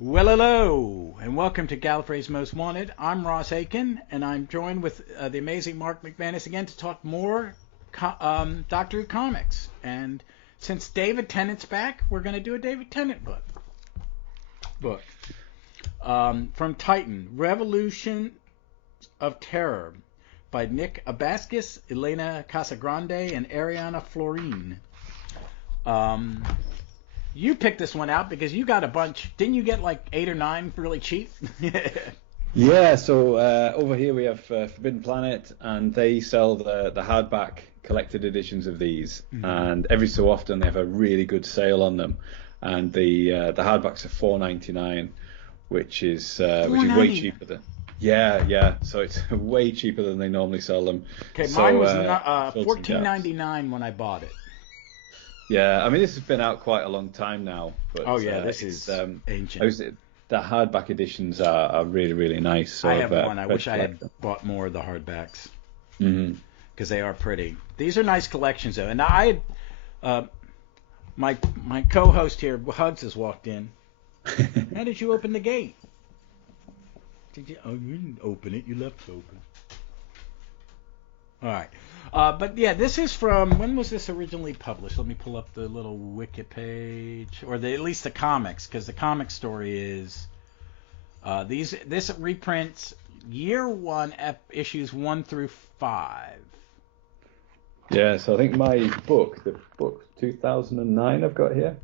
Well, hello, and welcome to Gallifrey's Most Wanted. I'm Ross Aiken, and I'm joined with the amazing Mark McManus again to talk more Doctor Who comics. And since David Tennant's back, we're going to do a David Tennant book. From Titan, Revolutions of Terror by Nick Abaskis, Elena Casagrande, and Ariana Florine. You picked this one out because you got a bunch. Didn't you get like 8 or 9 really cheap? Yeah, so over here we have Forbidden Planet, and they sell the hardback collected editions of these, and every so often they have a really good sale on them, and the hardbacks are $4.99, which is way cheaper than. Yeah. So it's way cheaper than they normally sell them. Okay, so, mine was $14.99 when I bought it. Yeah, I mean this has been out quite a long time now. But, this is ancient. The hardback editions are really, really nice. So I have one. I wish I had bought more of the hardbacks because they are pretty. These are nice collections though. And I had my co-host here, Hugs, has walked in. How did you open the gate? Did you? Oh, you didn't open it. You left it open. All right. But yeah, this is from, when was this originally published? Let me pull up the little wiki page, or at least the comics, because the comic story is this reprints year 1 issues 1 through 5. Yeah, so I think the book 2009 I've got here.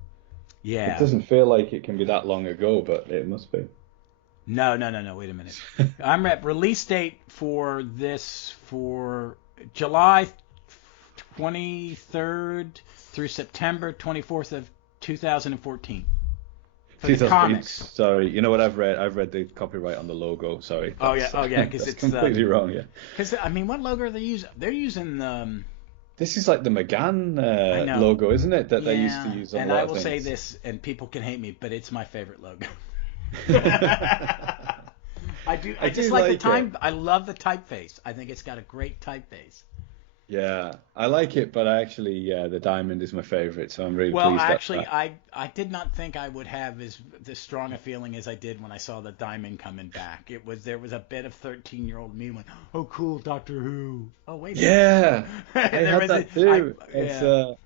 Yeah. It doesn't feel like it can be that long ago, but it must be. No. Wait a minute. I'm at release date for this for July 23rd through September 24th of 2014. For the comics. Sorry, you know what I've read? I've read the copyright on the logo. Sorry. Oh yeah, because it's completely wrong. Yeah. Because I mean, what logo are they using? They're using the. This is like the McGann logo, isn't it? That they used to use on a lot of things. And I will say this, and people can hate me, but it's my favorite logo. I just like the time. I love the typeface. I think it's got a great typeface. Yeah, I like it, but the diamond is my favorite, so I'm really pleased. Well, actually, I did not think I would have as strong a feeling as I did when I saw the diamond coming back. There was a bit of 13-year-old me went, "Oh, cool, Doctor Who." Oh, wait. Yeah, I had that too.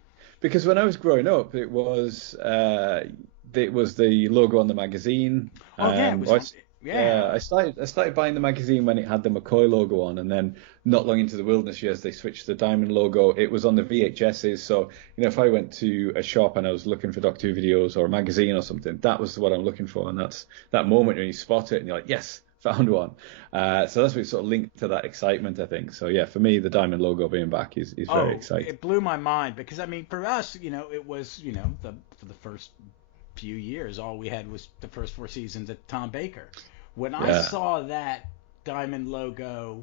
Because when I was growing up, it was the logo on the magazine. Oh yeah, it was. Yeah, I started buying the magazine when it had the McCoy logo on, and then not long into the Wilderness Years they switched the Diamond logo. It was on the VHSs, so if I went to a shop and I was looking for Doctor Who videos or a magazine or something, that was what I'm looking for, and that's that moment when you spot it and you're like, yes, found one. So that's what sort of linked to that excitement, I think. So yeah, for me, the Diamond logo being back is very exciting. It blew my mind because I mean, for us, it was for the first few years, all we had was the first 4 seasons of Tom Baker. When I saw that Diamond logo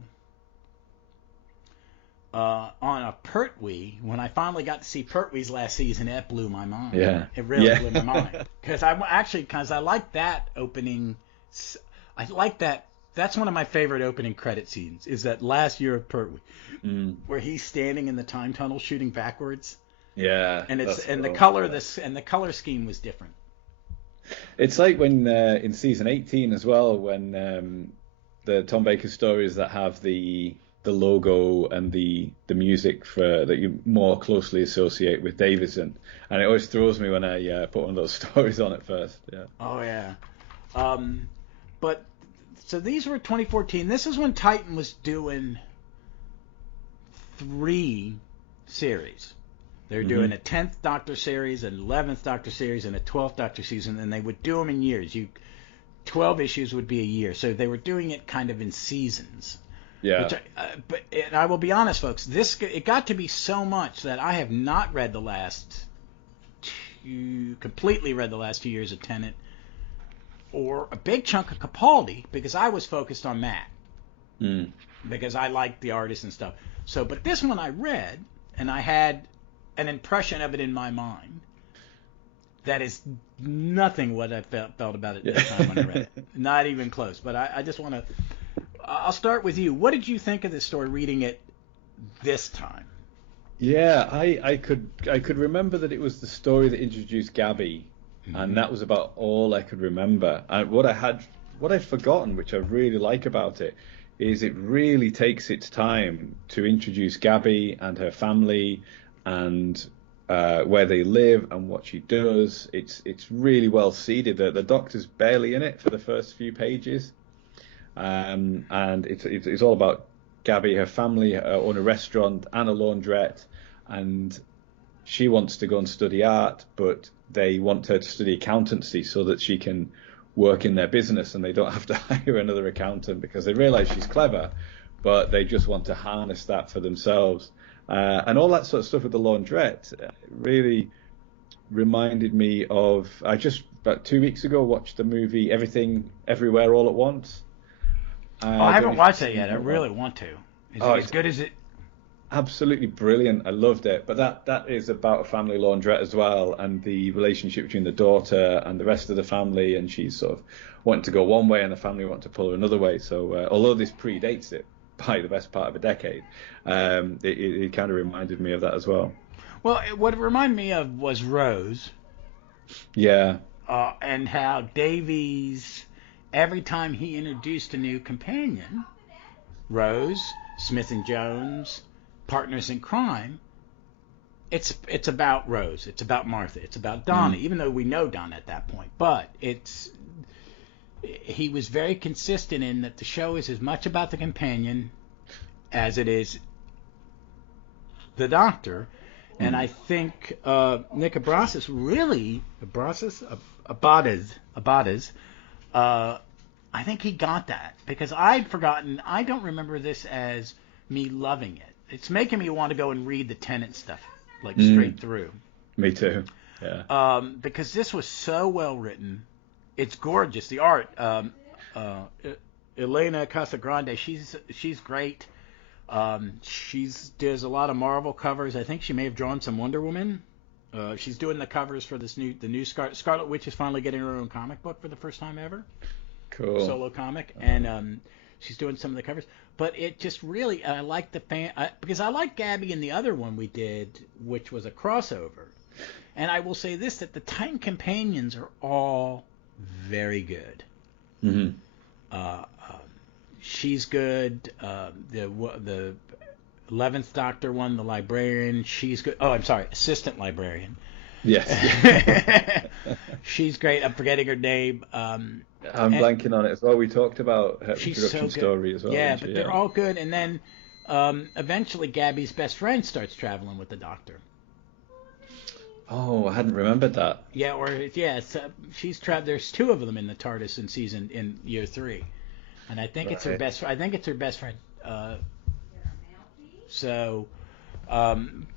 on a Pertwee, when I finally got to see Pertwee's last season, it blew my mind. Yeah. It really blew my mind. Because I like that opening. I like that. That's one of my favorite opening credit scenes, is that last year of Pertwee, where he's standing in the time tunnel shooting backwards. Yeah. And the color scheme was different. It's like when in season 18 as well, when the Tom Baker stories that have the logo and the music that you more closely associate with Davison, and it always throws me when I put one of those stories on at first. Yeah. Oh yeah. But so these were 2014. This is when Titan was doing 3 series. They're doing a 10th Doctor series, an 11th Doctor series, and a 12th Doctor season, and they would do them in years. 12 issues would be a year, so they were doing it kind of in seasons. Yeah. But I will be honest, folks. It got to be so much that I have not read completely read the last 2 years of Tennant, or a big chunk of Capaldi, because I was focused on Matt, because I liked the artist and stuff. So, but this one I read, and I had an impression of it in my mind that is nothing what I felt about it this time when I read it. Not even close. But I just want to. I'll start with you. What did you think of this story reading it this time? Yeah, I could remember that it was the story that introduced Gabby and that was about all I could remember. And what I'd forgotten, which I really like about it, is it really takes its time to introduce Gabby and her family and where they live and what she does. It's really well seeded. The Doctor's barely in it for the first few pages, and it's all about Gabby, her family own a restaurant and a laundrette, and she wants to go and study art, but they want her to study accountancy so that she can work in their business and they don't have to hire another accountant because they realize she's clever, but they just want to harness that for themselves. And all that sort of stuff with the laundrette really reminded me of, I just about 2 weeks ago watched the movie Everything Everywhere All at Once. I haven't watched that yet. I really want to. Is it as good as it? Absolutely brilliant. I loved it. But that is about a family laundrette as well, and the relationship between the daughter and the rest of the family, and she's sort of wanting to go one way and the family want to pull her another way. So although this predates it by the best part of a decade, it kind of reminded me of that as well. Well, what it reminded me of was Rose. Yeah. And how Davies, every time he introduced a new companion, Rose, Smith and Jones, partners in crime, it's about Rose, it's about Martha, it's about Donna, even though we know Donna at that point. But he was very consistent in that the show is as much about the companion as it is the Doctor. And I think Nick Abades really, I think he got that, because I'd forgotten. I don't remember this as me loving it. It's making me want to go and read the Tennant stuff, like straight through. Me too. Yeah. Because this was so well written. It's gorgeous. The art. Elena Casagrande, she's great. She does a lot of Marvel covers. I think she may have drawn some Wonder Woman. She's doing the covers for the new Scarlet Witch is finally getting her own comic book for the first time ever. Cool. Solo comic, and she's doing some of the covers. But it just really, I like the because I like Gabby in the other one we did, which was a crossover. And I will say this, that the Titan companions are all very good. Mm-hmm. She's good. The 11th Doctor one, the librarian, she's good. Oh, I'm sorry, assistant librarian. Yes. She's great. I'm forgetting her name. I'm blanking on it as well. We talked about her production story as well. Yeah, but they're all good. And then eventually Gabby's best friend starts traveling with the Doctor. Oh, I hadn't remembered that. Yeah, she's there's two of them in the TARDIS in year 3. And I think it's her best. I think it's her best friend.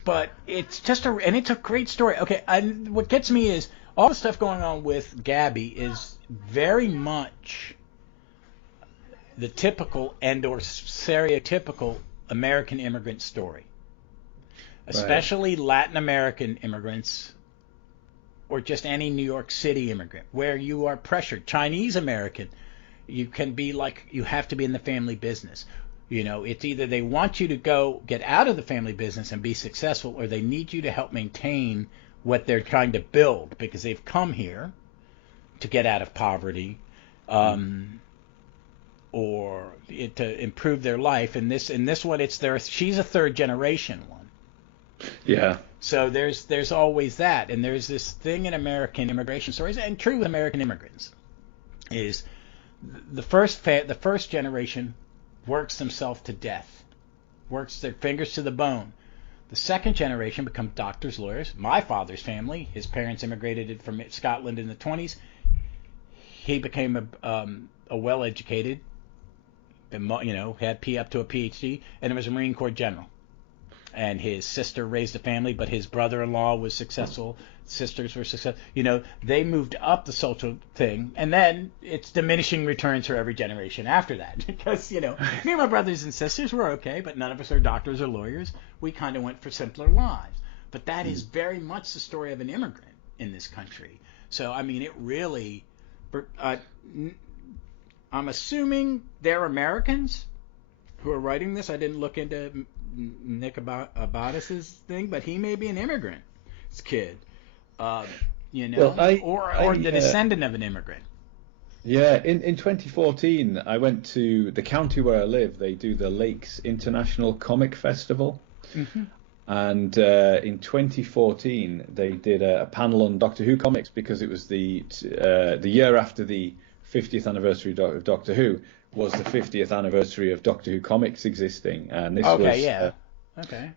But it's just and it's a great story. Okay, what gets me is all the stuff going on with Gabby is very much the typical and/or stereotypical American immigrant story, especially Latin American immigrants, or just any New York City immigrant, where you are pressured. Chinese American. You can be you have to be in the family business. It's either they want you to go get out of the family business and be successful, or they need you to help maintain what they're trying to build, because they've come here to get out of poverty, or to improve their life. In this one, she's a third generation one. Yeah. So there's always that, and there's this thing in American immigration stories, and true with American immigrants, is the first generation works themselves to death, works their fingers to the bone. The second generation become doctors, lawyers. My father's family, his parents immigrated from Scotland in the 20s. He became a well-educated, had up to a PhD, and he was a Marine Corps general. And his sister raised a family, but his brother-in-law was successful. Sisters were successful. They moved up the social thing, and then it's diminishing returns for every generation after that. Because, me and my brothers and sisters were okay, but none of us are doctors or lawyers. We kind of went for simpler lives. But that is very much the story of an immigrant in this country. So, it really... I'm assuming they're Americans who are writing this. I didn't look into Nick Abadis' thing, but he may be an immigrant. This kid. you know, Well, or the descendant of an immigrant. Yeah, in 2014, I went to the county where I live. They do the Lakes International Comic Festival. Mm-hmm. And in 2014, they did a panel on Doctor Who comics because it was the year after the 50th anniversary of Doctor Who was the 50th anniversary of Doctor Who comics existing. And this Okay, was yeah. Okay.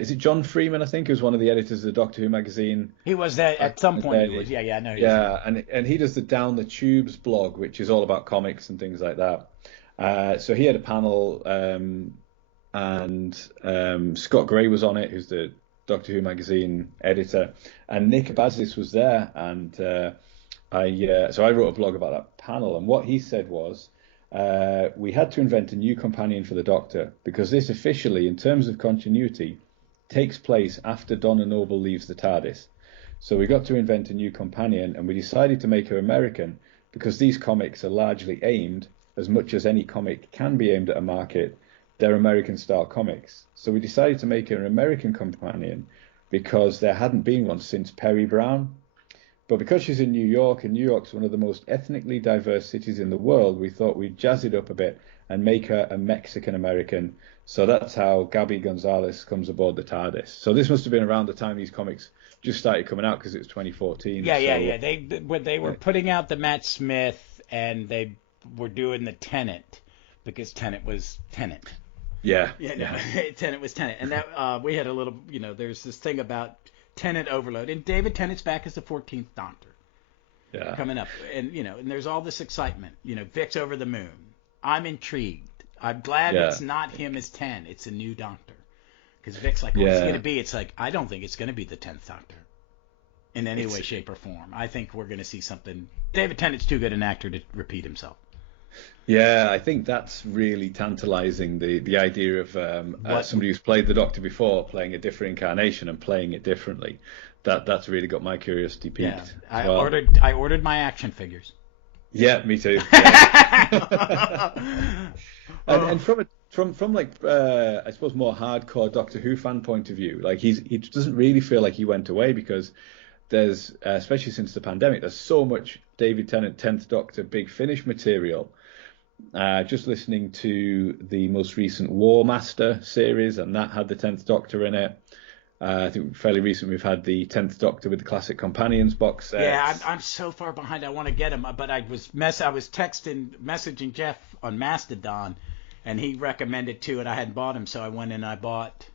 is it John Freeman? I think, who was one of the editors of the Doctor Who magazine. He was that at some point. He was. Yeah, I know. Yeah, and he does the Down the Tubes blog, which is all about comics and things like that. So he had a panel, and Scott Gray was on it, who's the Doctor Who magazine editor, and Nick Abazis was there, and so I wrote a blog about that panel, and what he said was, we had to invent a new companion for the Doctor because this officially, in terms of continuity, takes place after Donna Noble leaves the TARDIS. So we got to invent a new companion, and we decided to make her American because these comics are largely aimed, as much as any comic can be aimed at a market, they're American-style comics. So we decided to make her an American companion because there hadn't been one since Perry Brown. But because she's in New York, and New York's one of the most ethnically diverse cities in the world, we thought we'd jazz it up a bit and make her a Mexican-American. So that's how Gabby Gonzalez comes aboard the TARDIS. So this must have been around the time these comics just started coming out because it was 2014. Yeah. They were putting out the Matt Smith, and they were doing the Tennant because Tennant was Tennant. Yeah. Tennant was Tennant, and that we had a little, there's this thing about Tennant overload, and David Tennant's back as the 14th Doctor. Yeah. Coming up, and and there's all this excitement. Vic's over the moon. I'm intrigued. I'm glad it's not him as 10. It's a new Doctor. Because Vic's like, what's it going to be? It's like, I don't think it's going to be the 10th Doctor in any way, shape, or form. I think we're going to see something. David Tennant's too good an actor to repeat himself. Yeah, I think that's really tantalizing, the idea of somebody who's played the Doctor before playing a different incarnation and playing it differently. That's really got my curiosity piqued. Yeah. I ordered my action figures. Yeah, me too. Yeah. and from like I suppose more hardcore Doctor Who fan point of view, like he doesn't really feel like he went away because there's especially since the pandemic, there's so much David Tennant 10th Doctor Big Finish material. Just listening to the most recent War Master series, and that had the 10th Doctor in it. I think fairly recently we've had the 10th Doctor with the Classic Companions box set. Yeah, I'm so far behind. I want to get him, but I was messaging Jeff on Mastodon, and he recommended two, and I hadn't bought them, so I went and I bought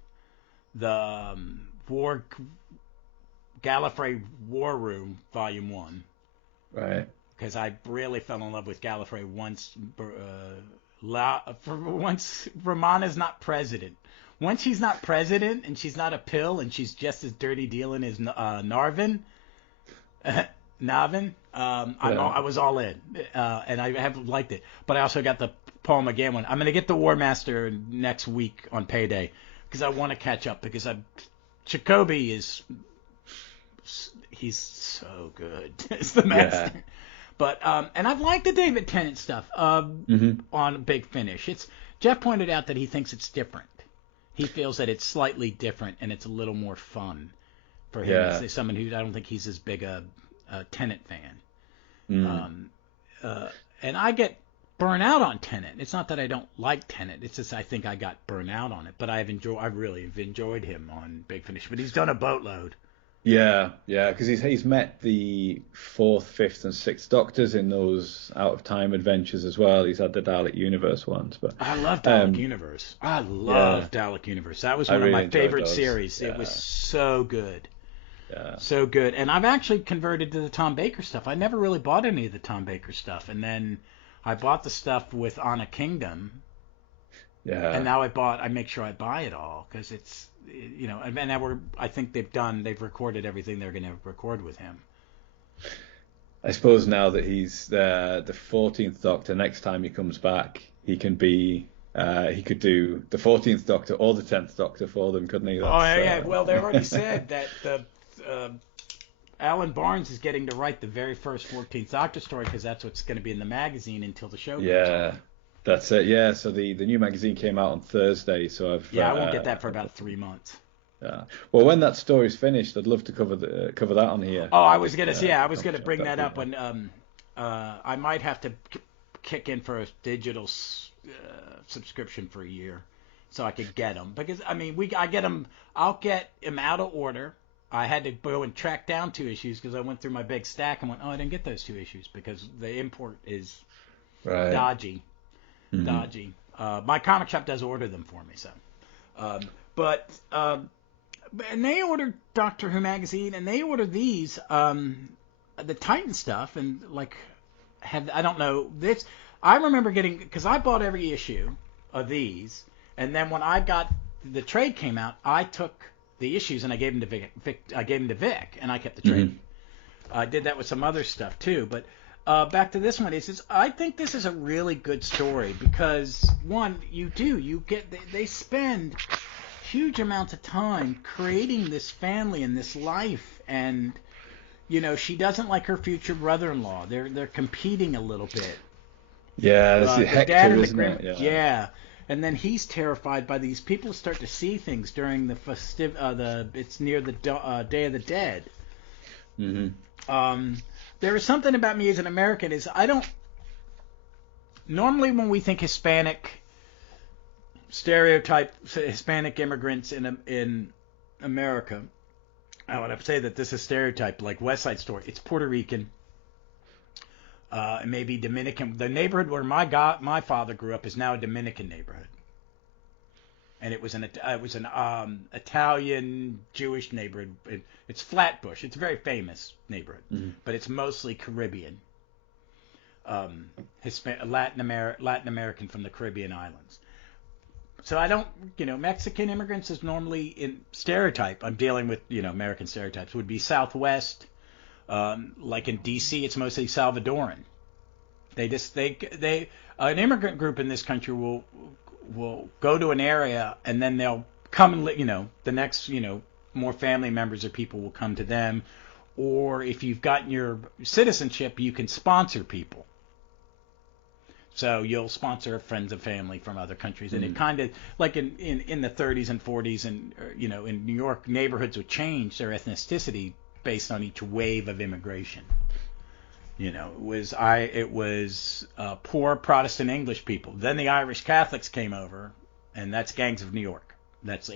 the Gallifrey War Room Volume 1. Right. Because I really fell in love with Gallifrey once Romana's not president. Once she's not president and she's not a pill and she's just as dirty dealing as Navin, I was all in, and I have liked it. But I also got the Paul McGann one. I'm going to get the War Master next week on payday because I want to catch up because Jacoby he's so good. It's the master. Yeah. But and I've liked the David Tennant stuff on Big Finish. Jeff pointed out that he thinks it's different. He feels that it's slightly different and it's a little more fun for him as someone who I don't think he's as big a Tennant fan. And I get burnt out on Tennant. It's not that I don't like Tennant. It's just I think I got burnt out on it. But I really have enjoyed him on Big Finish. But he's done a boatload. Yeah, because he's met the 4th, 5th, and 6th Doctors in those Out of Time adventures as well. He's had the Dalek Universe ones, but I love Dalek Universe. I love Dalek Universe. That was one of my favorite series. Yeah. It was so good. Yeah. So good. And I've actually converted to the Tom Baker stuff. I never really bought any of the Tom Baker stuff, and then I bought the stuff with Anna Kingdom. Yeah. And now I make sure I buy it all because it's. And I think they've recorded everything they're going to record with him. I suppose now that he's the 14th Doctor, next time he comes back, he could do the 14th Doctor or the 10th Doctor for them, couldn't he? Well, they already said that Alan Barnes is getting to write the very first 14th Doctor story because that's what's going to be in the magazine until the show goes on. That's it, yeah. So the new magazine came out on Thursday, so I won't get that for about 3 months. Yeah. Well, when that story's finished, I'd love to cover that on here. Oh, I was gonna bring that up when I might have to kick in for a digital subscription for a year so I could get them, because I mean I get them. I'll get them out of order. I had to go and track down 2 issues because I went through my big stack and went, I didn't get those 2 issues because the import is dodgy. My comic shop does order them for me, so. And they ordered Doctor Who magazine, and they ordered these, the Titan stuff, and like, I don't know this. I remember getting, because I bought every issue of these, and then when the trade came out, I took the issues and I gave them to Vic, and I kept the trade. I did that with some other stuff too, but back to this one, I think this is a really good story because one, they spend huge amounts of time creating this family and this life, and she doesn't like her future brother-in-law. They're competing a little bit. Yeah, that's the Hector, isn't it? Yeah. And then he's terrified by these people who start to see things during the it's near the Day of the Dead. There is something about me as an American is I don't normally when we think Hispanic stereotype Hispanic immigrants in America, I would say that this is stereotyped like West Side Story. It's Puerto Rican. Maybe Dominican. The neighborhood where my father grew up is now a Dominican neighborhood, and it was an Italian Jewish neighborhood. It's Flatbush. It's a very famous neighborhood, but it's mostly Caribbean, Latin American from the Caribbean islands. So I don't, Mexican immigrants is normally in stereotype. I'm dealing with, American stereotypes would be Southwest. Like in DC, it's mostly Salvadoran. An immigrant group in this country will go to an area and then they'll come and the next more family members or people will come to them, or if you've gotten your citizenship, you can sponsor people. So you'll sponsor friends and family from other countries, and it kind of like in the 30s and 40s, and in New York, neighborhoods would change their ethnicity based on each wave of immigration. It was poor Protestant English people. Then the Irish Catholics came over, and that's Gangs of New York. That's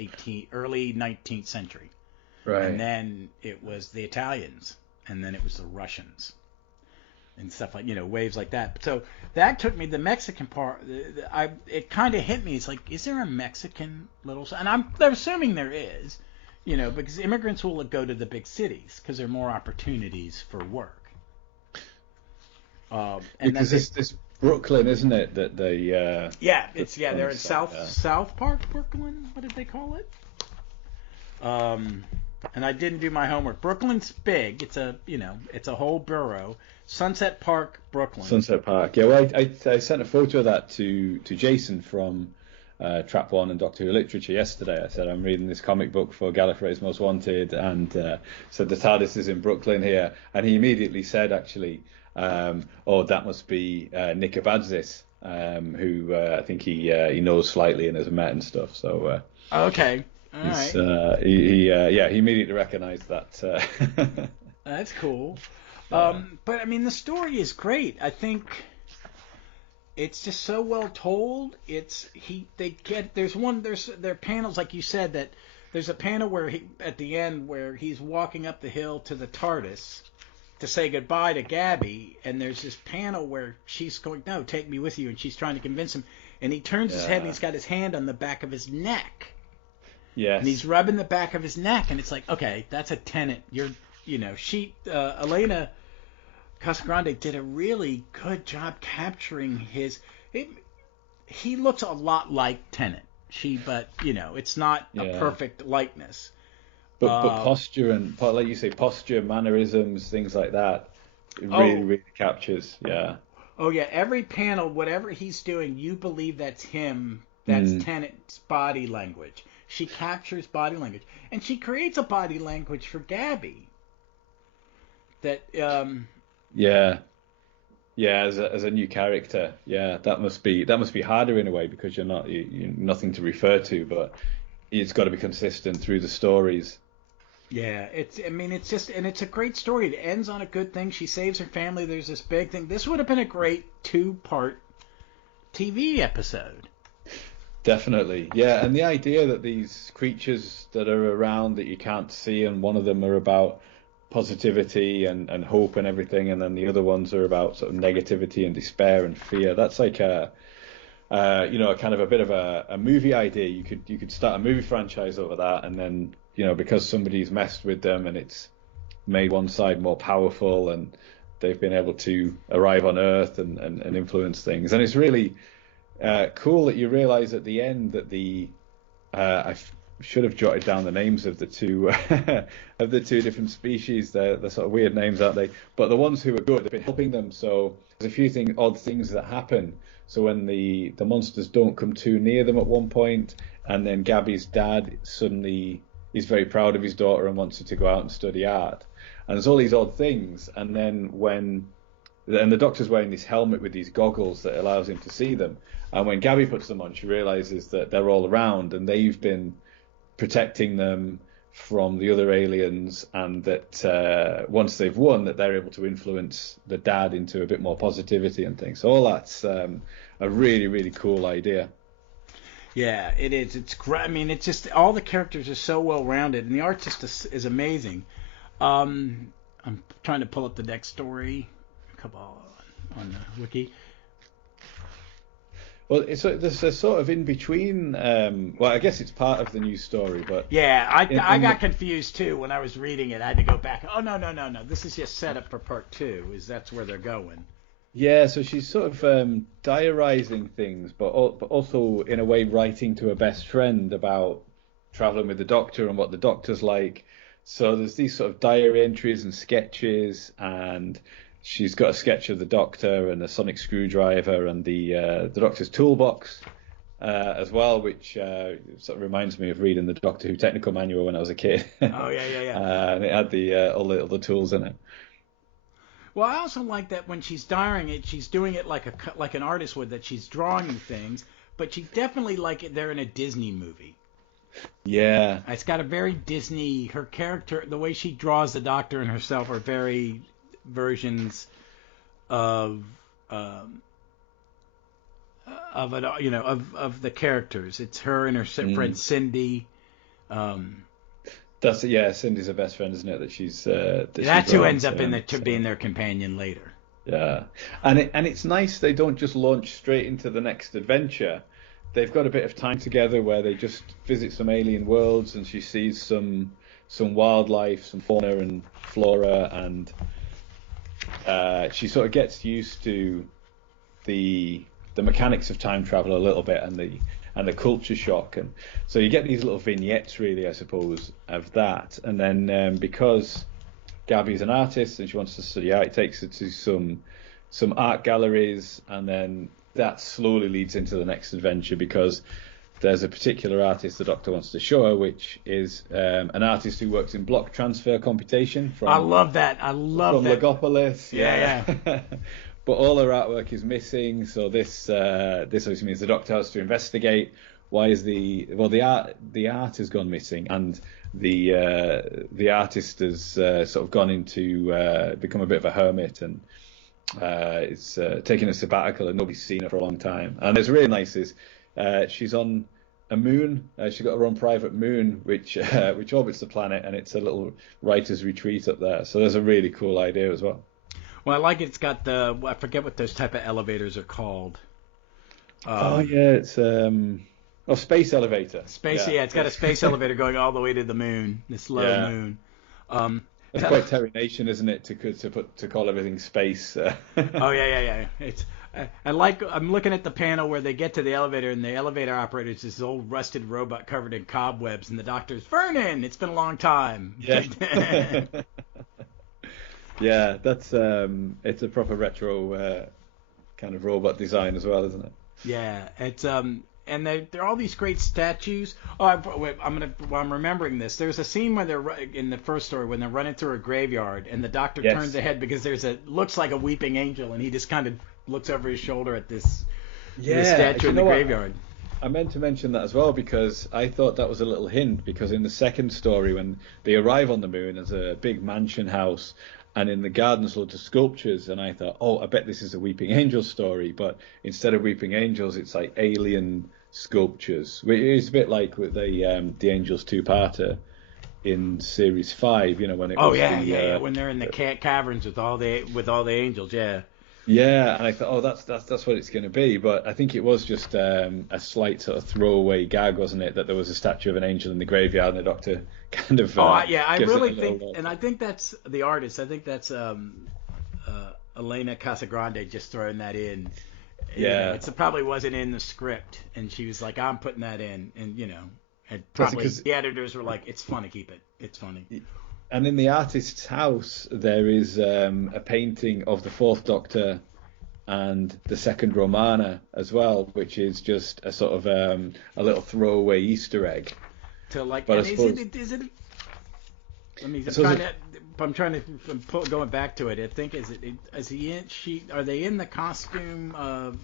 early 19th century. Right. And then it was the Italians, and then it was the Russians, and stuff like waves like that. So that took me the Mexican part. It kind of hit me. It's like, is there a Mexican little? And they're assuming there is. Because immigrants will go to the big cities because there are more opportunities for work. Because this Brooklyn, isn't it? That they. They're in South Park, Brooklyn. What did they call it? And I didn't do my homework. Brooklyn's big. It's a whole borough. Sunset Park, Brooklyn. Sunset Park. Yeah. Well, I sent a photo of that to Jason from Trap One and Doctor Who Literature yesterday. I said I'm reading this comic book for Gallifrey's Most Wanted, and said the TARDIS is in Brooklyn here, and he immediately said actually, that must be Nick Abadzis, who I think he knows slightly and has met and stuff. So okay, all right. He immediately recognised that. That's cool. But I mean, the story is great. I think. It's just so well told. There are panels like you said that there's a panel where at the end where he's walking up the hill to the TARDIS to say goodbye to Gabby, and there's this panel where she's going, no, take me with you, and she's trying to convince him, and he turns his head and he's got his hand on the back of his neck. Yes. And he's rubbing the back of his neck, and it's like, okay, that's a Tennant. Elena Casagrande did a really good job capturing he looks a lot like Tennant. It's not a perfect likeness. But posture and, like you say, posture, mannerisms, things like that, it really captures. Yeah. Oh yeah, every panel, whatever he's doing, you believe that's him. That's Tennant's body language. She captures body language, and she creates a body language for Gabby. That. As a new character, that must be harder in a way because you're nothing to refer to, but it's got to be consistent through the stories. Yeah, it's just, and it's a great story. It ends on a good thing. She saves her family. There's this big thing. This would have been a great 2-part TV episode. Definitely, yeah. And the idea that these creatures that are around that you can't see, and one of them are about positivity and hope and everything, and then the other ones are about sort of negativity and despair and fear. That's like a kind of a bit of a movie idea. You could start a movie franchise over that, and then because somebody's messed with them and it's made one side more powerful, and they've been able to arrive on Earth and influence things. And it's really cool that you realize at the end that should have jotted down the names of the two of the two different species. They're sort of weird names, aren't they? But the ones who are good have been helping them. So there's a few odd things that happen. So when the monsters don't come too near them at one point, and then Gabby's dad suddenly is very proud of his daughter and wants her to go out and study art. And there's all these odd things. And then the doctor's wearing this helmet with these goggles that allows him to see them. And when Gabby puts them on, she realizes that they're all around and they've been protecting them from the other aliens, and that once they've won, that they're able to influence the dad into a bit more positivity and things. So all that's a really, really cool idea. Yeah, it is. It's great. I mean, it's just all the characters are so well rounded, and the art just is amazing. I'm trying to pull up the next story. Come on the wiki. Well, there's a sort of in between. Well, I guess it's part of the new story, but yeah, I got confused too when I was reading it. I had to go back. Oh no! This is just set up for part 2. That's where they're going. Yeah, so she's sort of diarizing things, but also in a way writing to her best friend about traveling with the Doctor and what the Doctor's like. So there's these sort of diary entries and sketches, and she's got a sketch of the Doctor and a sonic screwdriver and the Doctor's toolbox as well, which sort of reminds me of reading the Doctor Who technical manual when I was a kid. Oh yeah. And it had all the tools in it. Well, I also like that when she's diarying it, she's doing it like an artist would, that she's drawing things, but she definitely they're in a Disney movie. Yeah. It's got a very Disney, her character, the way she draws the Doctor and herself are very versions of the characters. It's her and her friend Cindy. Cindy's her best friend, isn't it? That's who ends up being their companion later. Yeah, and it's nice they don't just launch straight into the next adventure. They've got a bit of time together where they just visit some alien worlds, and she sees some wildlife, some fauna and flora, and she sort of gets used to the mechanics of time travel a little bit, and the culture shock, and so you get these little vignettes, really, I suppose, of that. And then because Gabby's an artist and she wants to study art, it takes her to some art galleries, and then that slowly leads into the next adventure, because there's a particular artist the Doctor wants to show her, which is an artist who works in block transfer computation. I love that. From Logopolis. Yeah. But all her artwork is missing, so this obviously means the Doctor has to investigate why is the art has gone missing, and the artist has sort of gone into become a bit of a hermit, and is taking a sabbatical, and nobody's seen her for a long time. And it's really nice she's on a moon. She's got her own private moon, which orbits the planet, and it's a little writer's retreat up there. So there's a really cool idea as well. Well, I like it's got I forget what those type of elevators are called. It's space elevator. It's got a space elevator going all the way to the moon, this low moon. It's quite Terry Nation, isn't it, to call everything space? Oh yeah. I'm looking at the panel where they get to the elevator, and the elevator operator is this old rusted robot covered in cobwebs, and the Doctor's Vernon. It's been a long time. Yeah. Yeah, that's it's a proper retro kind of robot design as well, isn't it? Yeah, it's and there are all these great statues. Oh, while I'm remembering this, there's a scene when they're in the first story when they're running through a graveyard, and the Doctor turns ahead because looks like a weeping angel, and he just kind of looks over his shoulder at this statue in the graveyard. I meant to mention that as well because I thought that was a little hint because in the second story when they arrive on the moon there's a big mansion house and in the gardens loads of sculptures and I thought, oh, I bet this is a Weeping Angel story, but instead of Weeping Angels it's like alien sculptures, which is a bit like with the Angels two-parter in series 5, when it Oh was yeah, when they're in the caverns with all the angels, yeah. Yeah, and I thought, oh, that's what it's going to be. But I think it was just a slight sort of throwaway gag, wasn't it? That there was a statue of an angel in the graveyard, and the Doctor kind of I gives really it a think, little. and I think that's the artist. I think that's Elena Casagrande just throwing that in. Yeah, It probably wasn't in the script, and she was like, "I'm putting that in," and probably the editors were like, "It's funny, keep it. It's funny." And in the artist's house, there is a painting of the Fourth Doctor and the Second Romana as well, which is just a sort of a little throwaway Easter egg. To like, but and is it? I mean, I'm trying to going back to it. I think is he in? Are they in the costume of?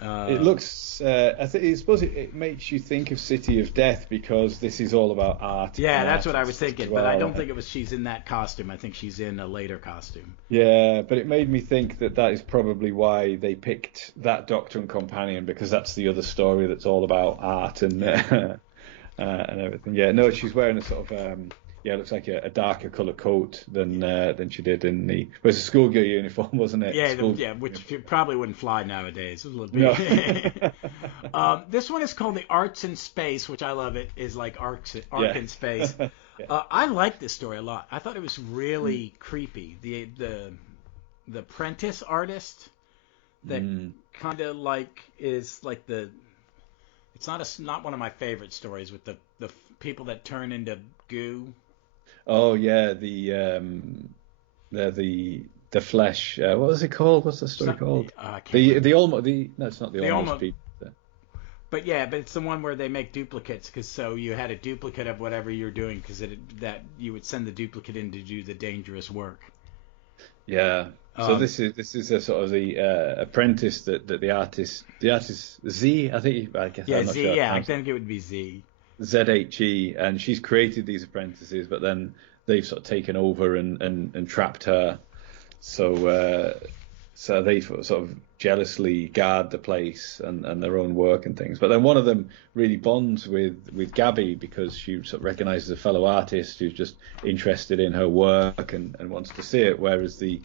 It looks. I suppose it makes you think of City of Death because this is all about art. Yeah, that's what I was thinking, but I don't think she's in that costume. I think she's in a later costume. Yeah, but it made me think that is probably why they picked that Doctor and Companion because that's the other story that's all about art and and everything. Yeah, no, she's wearing a sort of it looks like a darker colour coat than she did in the. It was a schoolgirl uniform, wasn't it? Yeah, which probably wouldn't fly nowadays. It was a little bit. No. This one is called The Arts in Space, which I love. It is like Arc in Space. Yeah. I like this story a lot. I thought it was really creepy. The apprentice artist that kind of like is like the. It's not one of my favorite stories with the people that turn into goo. Oh yeah, the flesh. What was it called? What's the story called? No, it's not the almost people. But it's the one where they make duplicates so you had a duplicate of whatever you're doing that you would send the duplicate in to do the dangerous work. Yeah. So this is a sort of the apprentice that the artist Z, I guess. Yeah, I'm not Z. Sure. Yeah, I think it would be Z. ZHE, and she's created these apprentices, but then they've sort of taken over and trapped her. So they sort of jealously guard the place and their own work and things. But then one of them really bonds with Gabby because she sort of recognises a fellow artist who's just interested in her work and wants to see it, whereas the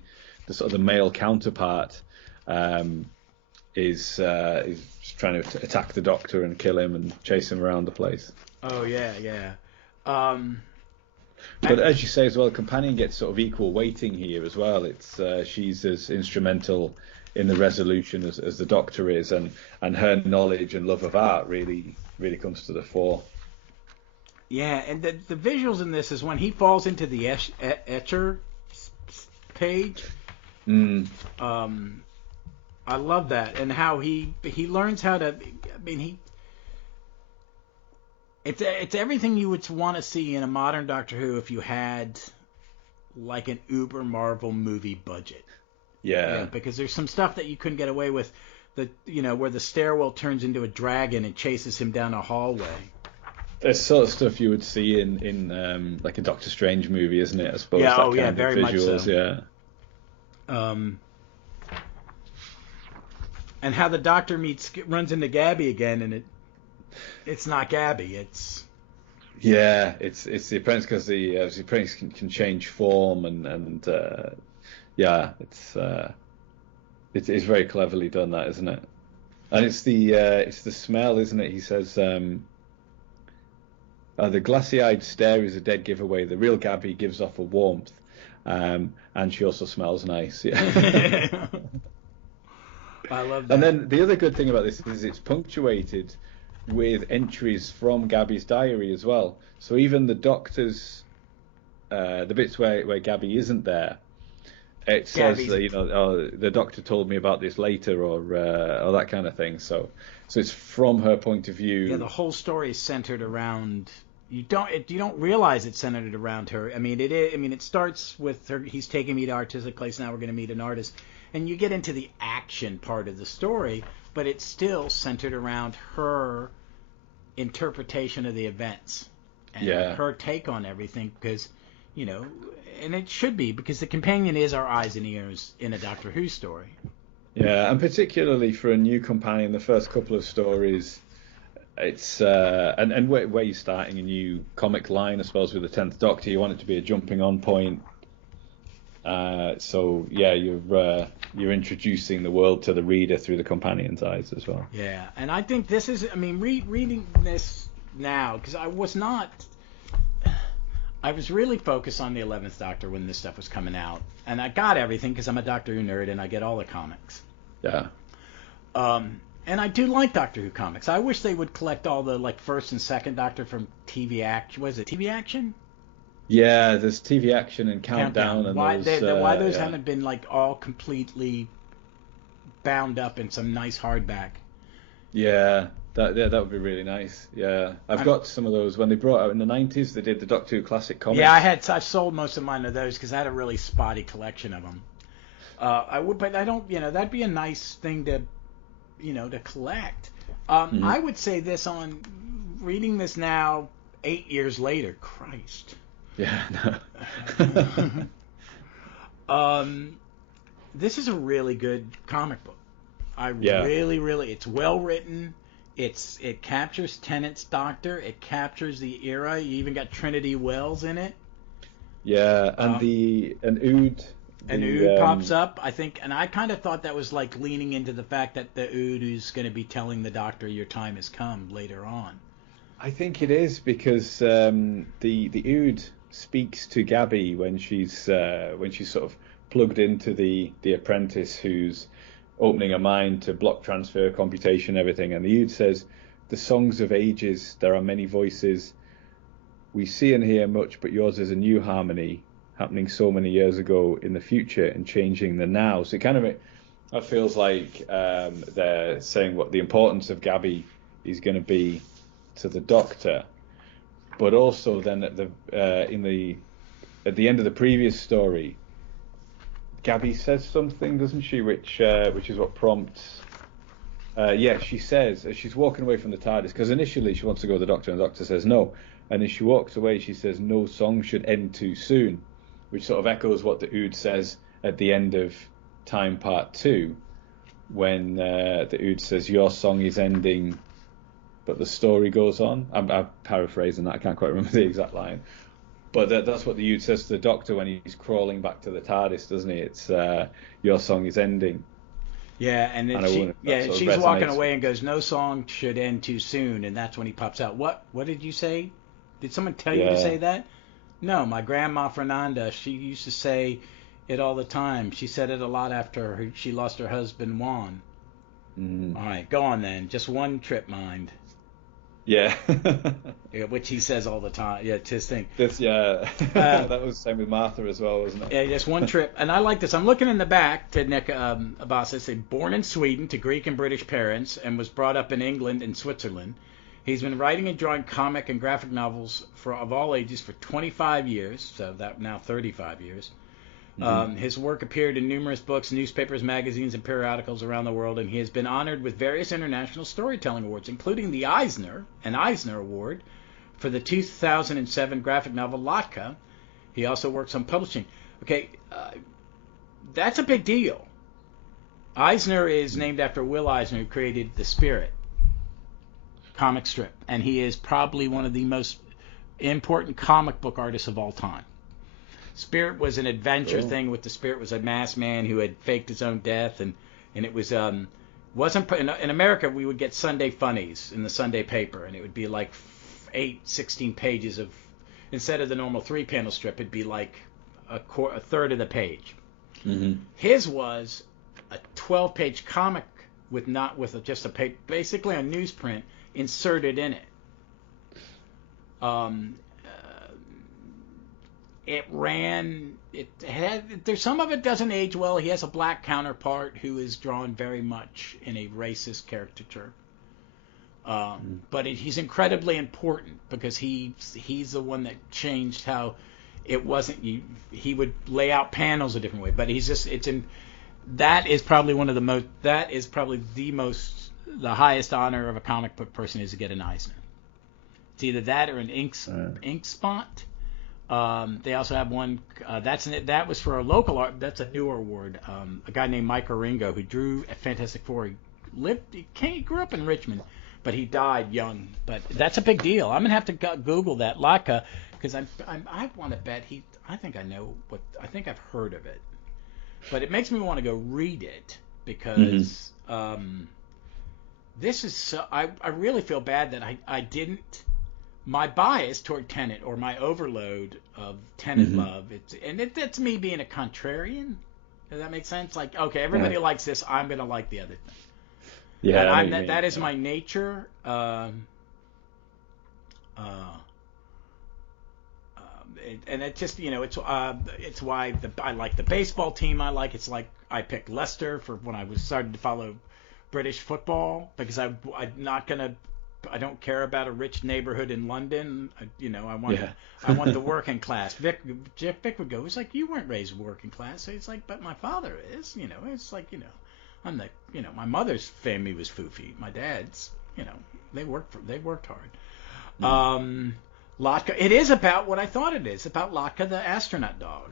sort of the male counterpart is trying to attack the Doctor and kill him and chase him around the place. Oh yeah. But as you say as well, Companion gets sort of equal weighting here as well. It's she's as instrumental in the resolution as the Doctor is, and her knowledge and love of art really comes to the fore. Yeah, and the visuals in this is when he falls into the Etcher page. I love that, and how he learns how to. I mean, it's everything you would want to see in a modern Doctor Who if you had like an uber Marvel movie budget. Yeah. Because there's some stuff that you couldn't get away with, where the stairwell turns into a dragon and chases him down a hallway. There's sort of stuff you would see in like a Doctor Strange movie, isn't it? I suppose. Yeah. Very visuals, much so. Yeah. And how the Doctor runs into Gabby again, and it's not Gabby. It's the apprentice because the apprentice can change form and it's very cleverly done, that, isn't it? And it's the smell, isn't it? He says the glassy-eyed stare is a dead giveaway. The real Gabby gives off a warmth, and she also smells nice. Yeah. I love that. And then the other good thing about this is it's punctuated with entries from Gabby's diary as well. So even the Doctor's, the bits where Gabby isn't there, it says that, the Doctor told me about this later, or that kind of thing. So it's from her point of view. Yeah, the whole story is centered around. You don't realize it's centered around her. I mean, it starts with her. He's taking me to artistic place. Now we're going to meet an artist, and you get into the act action part of the story, but it's still centered around her interpretation of the events and her take on everything, because, you know, and it should be, because the companion is our eyes and ears in a Doctor Who story. Yeah, and particularly for a new companion, the first couple of stories, it's and where you're starting a new comic line, I suppose, with the 10th Doctor, you want it to be a jumping on point. So yeah, you're introducing the world to the reader through the companion's eyes as well. Yeah, and I think this is, I mean, reading this now, because I was really focused on the 11th Doctor when this stuff was coming out, and I got everything because I'm a Doctor Who nerd and I get all the comics. Yeah. And I do like Doctor Who comics. I wish they would collect all the, like, first and second Doctor from TV Action. Was it TV Action? Yeah, there's TV Action and Countdown. And why those haven't been, like, all completely bound up in some nice hardback. Yeah, that would be really nice. Yeah, I've got some of those. When they brought out in the 90s, they did the Doctor Who Classic Comics. Yeah, I've sold most of mine to those because I had a really spotty collection of them. But I don't, you know, that'd be a nice thing to, you know, to collect. I would say this on reading this now, 8 years later. Christ. Yeah. No. This is a really good comic book. Really, it's well written. It captures Tennant's Doctor. It captures the era. You even got Trinity Wells in it. Yeah, and Ood. An Ood pops up, I think, and I kind of thought that was like leaning into the fact that the Ood is going to be telling the Doctor your time has come later on. I think it is, because the Ood speaks to Gabby when she's sort of plugged into the apprentice who's opening a mind to block transfer, computation, everything, and the Ood says, "The songs of ages, there are many voices. We see and hear much, but yours is a new harmony, happening so many years ago in the future and changing the now." So that feels like they're saying what the importance of Gabby is going to be to the Doctor, but also then at the end of the previous story, Gabby says something, doesn't she? Which is what prompts. She says, as she's walking away from the TARDIS, because initially she wants to go to the Doctor, and the Doctor says no, and as she walks away, she says, "No song should end too soon," which sort of echoes what the Ood says at the end of Time Part 2, when the Ood says, "Your song is ending, but the story goes on." I'm paraphrasing that, I can't quite remember the exact line. But that's what the Ood says to the Doctor when he's crawling back to the TARDIS, doesn't he? It's, "Your song is ending." Yeah, and then she's walking away and goes, "No song should end too soon," and that's when he pops out. What did you say? Did someone tell you to say that? No, my grandma Fernanda, she used to say it all the time. She said it a lot after she lost her husband Juan. All right, go on then. Just one trip, mind. Yeah. Which he says all the time. Yeah, it's his thing. That was the same with Martha as well, wasn't it? Yeah, just one trip. And I like this. I'm looking in the back to Nick Abbas. It says, born in Sweden to Greek and British parents and was brought up in England and Switzerland. He's been writing and drawing comic and graphic novels of all ages for 25 years, so that now 35 years. His work appeared in numerous books, newspapers, magazines, and periodicals around the world, and he has been honored with various international storytelling awards, including the Eisner Award for the 2007 graphic novel Latka. He also works on publishing. Okay, that's a big deal. Eisner is named after Will Eisner, who created The Spirit comic strip, and he is probably one of the most important comic book artists of all time. Spirit was an adventure thing. With the Spirit was a masked man who had faked his own death, and it was wasn't in America. We would get Sunday funnies in the Sunday paper, and it would be like 16 pages of, instead of the normal 3-panel strip, it'd be like a third of the page. His was a 12-page comic with just a page, basically a newsprint inserted in it. There's some of it doesn't age well. He has a black counterpart who is drawn very much in a racist caricature. But he's incredibly important because he's the one that changed how it wasn't. He would lay out panels a different way. But that is probably the highest honor of a comic book person is to get an Eisner. It's either that or an ink spot. They also have one that was for a local art. That's a newer award. A guy named Mike Oringo who drew a Fantastic Four. He grew up in Richmond, but he died young. But that's a big deal. I'm gonna have to Google that Latka because I want to bet I think I know I think I've heard of it, but it makes me want to go read it because this is so. I really feel bad that I didn't. My bias toward Tenet or my overload of Tenet love, that's me being a contrarian. Does that make sense? Like, okay, everybody likes this, I'm gonna like the other thing. Yeah, and that is my nature. And it just, it's why I like the baseball team. It's like I picked Leicester for when I was starting to follow British football because I don't care about a rich neighborhood in London. I want the working class. Vic would go, it's like, you weren't raised working class. So it's like, but my father is, it's like, I'm the, my mother's family was foofy. My dad's, they worked hard. Latka, it is about what I thought it is, about Latka the astronaut dog.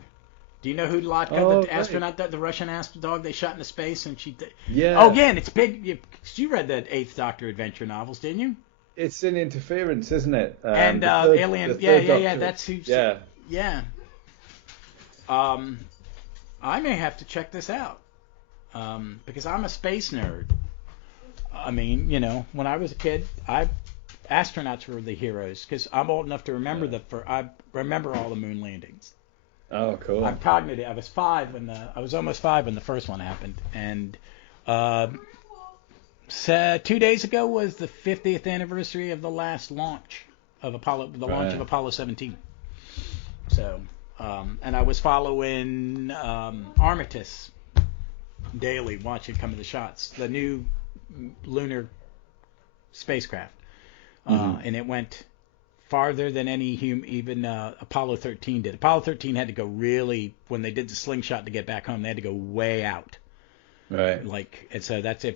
Do you know who Latka, the astronaut, the Russian dog they shot into space and she... Yeah. Oh, again, it's big. You read the Eighth Doctor adventure novels, didn't you? It's an interference, isn't it? And Alien... Yeah, that's who... Yeah. Yeah. I may have to check this out because I'm a space nerd. I mean, when I was a kid, astronauts were the heroes because I'm old enough to remember I remember all the moon landings. Oh, cool. I'm cognitive. I was almost 5 when the first one happened, and 2 days ago was the 50th anniversary of the last launch of launch of Apollo 17. So, and I was following Armistice daily, watching some of the shots, the new lunar spacecraft, and it went farther than any even Apollo 13 did. Apollo 13 had to go really, when they did the slingshot to get back home, they had to go way out. Right. And so that's I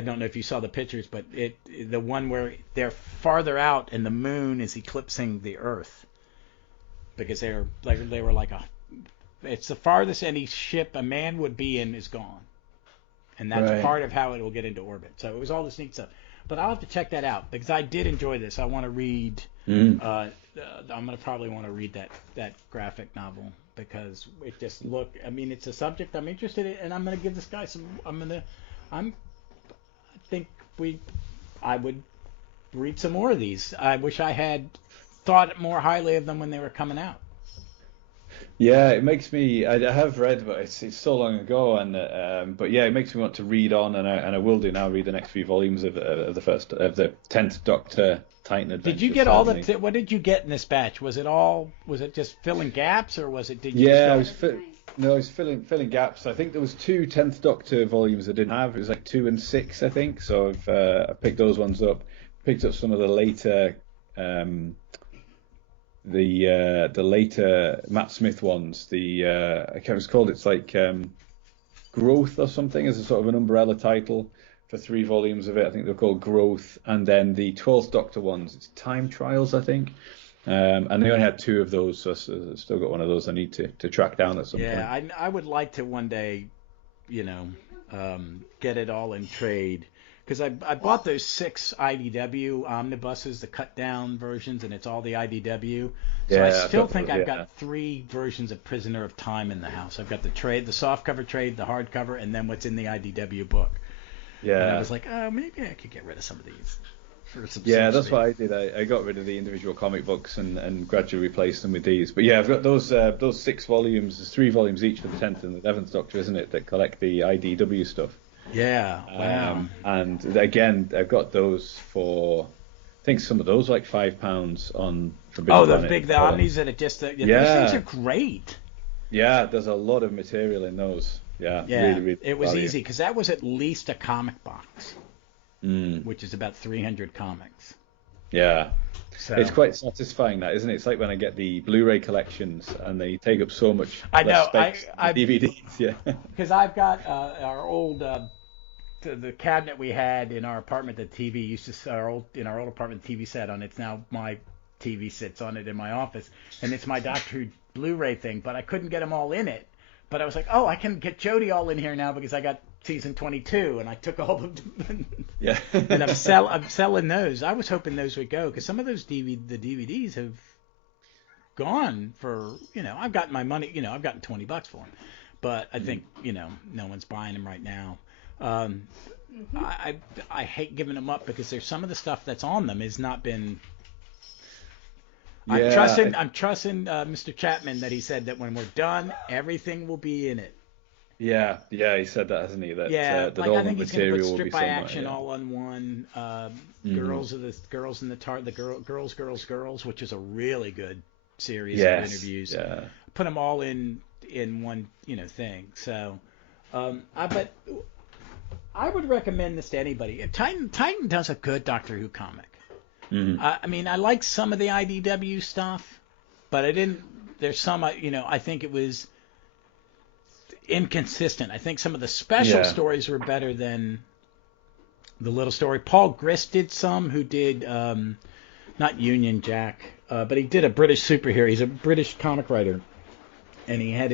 don't know if you saw the pictures, but the one where they're farther out and the moon is eclipsing the Earth because they were like it's the farthest any ship a man would be in is gone, and that's part of how it will get into orbit. So it was all this neat stuff. But I'll have to check that out because I did enjoy this. I want to read. I'm gonna probably want to read that graphic novel because it just it's a subject I'm interested in, and I'm gonna give this guy some. I would read some more of these. I wish I had thought more highly of them when they were coming out. Yeah, it makes me. I have read, but it's so long ago, and but yeah, it makes me want to read on, and I will do now. Read the next few volumes of the 10th Doctor Titan Adventures. Did you get all the? What did you get in this batch? Was it just filling gaps, or was it? I was filling gaps. I think there was 2 10th Doctor volumes I didn't have. It was like 2 and 6, I think. So I picked those ones up. Picked up some of the later. The later Matt Smith ones, I can't remember what it's called. It's like Growth or something as a sort of an umbrella title for 3 volumes of it. I think they're called Growth, and then the 12th Doctor ones, it's Time Trials, I think. And they only had 2 of those, so I've still got one of those I need to track down at some point. Yeah, I would like to one day, get it all in trade. Because I bought those 6 IDW omnibuses, the cut down versions, and it's all the IDW. So I still think I've got 3 versions of Prisoner of Time in the house. I've got the trade, the softcover trade, the hardcover, and then what's in the IDW book. Yeah. And I was like, oh, maybe I could get rid of some of these. That's what I did. I got rid of the individual comic books and gradually replaced them with these. But yeah, I've got those 6 volumes. There's 3 volumes each for the 10th and the 11th Doctor, isn't it, that collect the IDW stuff. Yeah, wow. And again, I've got those for, I think some of those are like £5 on Forbidden Planet. The omnis that it just, those things are great. Yeah, there's a lot of material in those. Yeah, really, really it was easy because that was at least a comic box, which is about 300 comics. Yeah. So It's quite satisfying, that, isn't it? It's like when I get the Blu-ray collections and they take up so much I know less space than the DVDs. Yeah. because I've got our old the cabinet we had in our apartment. The TV used to in our old apartment. The TV sat on it's now my TV sits on it in my office, and it's my Doctor Who Blu-ray thing. But I couldn't get them all in it. But I was like, oh, I can get Jodie all in here now because I got season 22, and I took all of them. Yeah. And I'm selling those. I was hoping those would go because some of those the DVDs have gone for, I've gotten my money, I've gotten $20 for them, but I think, no one's buying them right now. I hate giving them up because there's some of the stuff that's on them has not been. I'm trusting Mr. Chapman that he said that when we're done, everything will be in it. Yeah, he said that, hasn't he? That, that like all I think the he's going to material put will be Strip by somewhere, Action all on one. Girls in the Girls, which is a really good series of interviews. Yeah. Put them all in one thing. So, but I would recommend this to anybody. Titan does a good Doctor Who comic. I mean, I like some of the IDW stuff, but I didn't. There's some, I think it was inconsistent. I think some of the special stories were better than the little story. Paul Grist did some, who did not Union Jack, but he did a British superhero. He's a British comic writer, and he had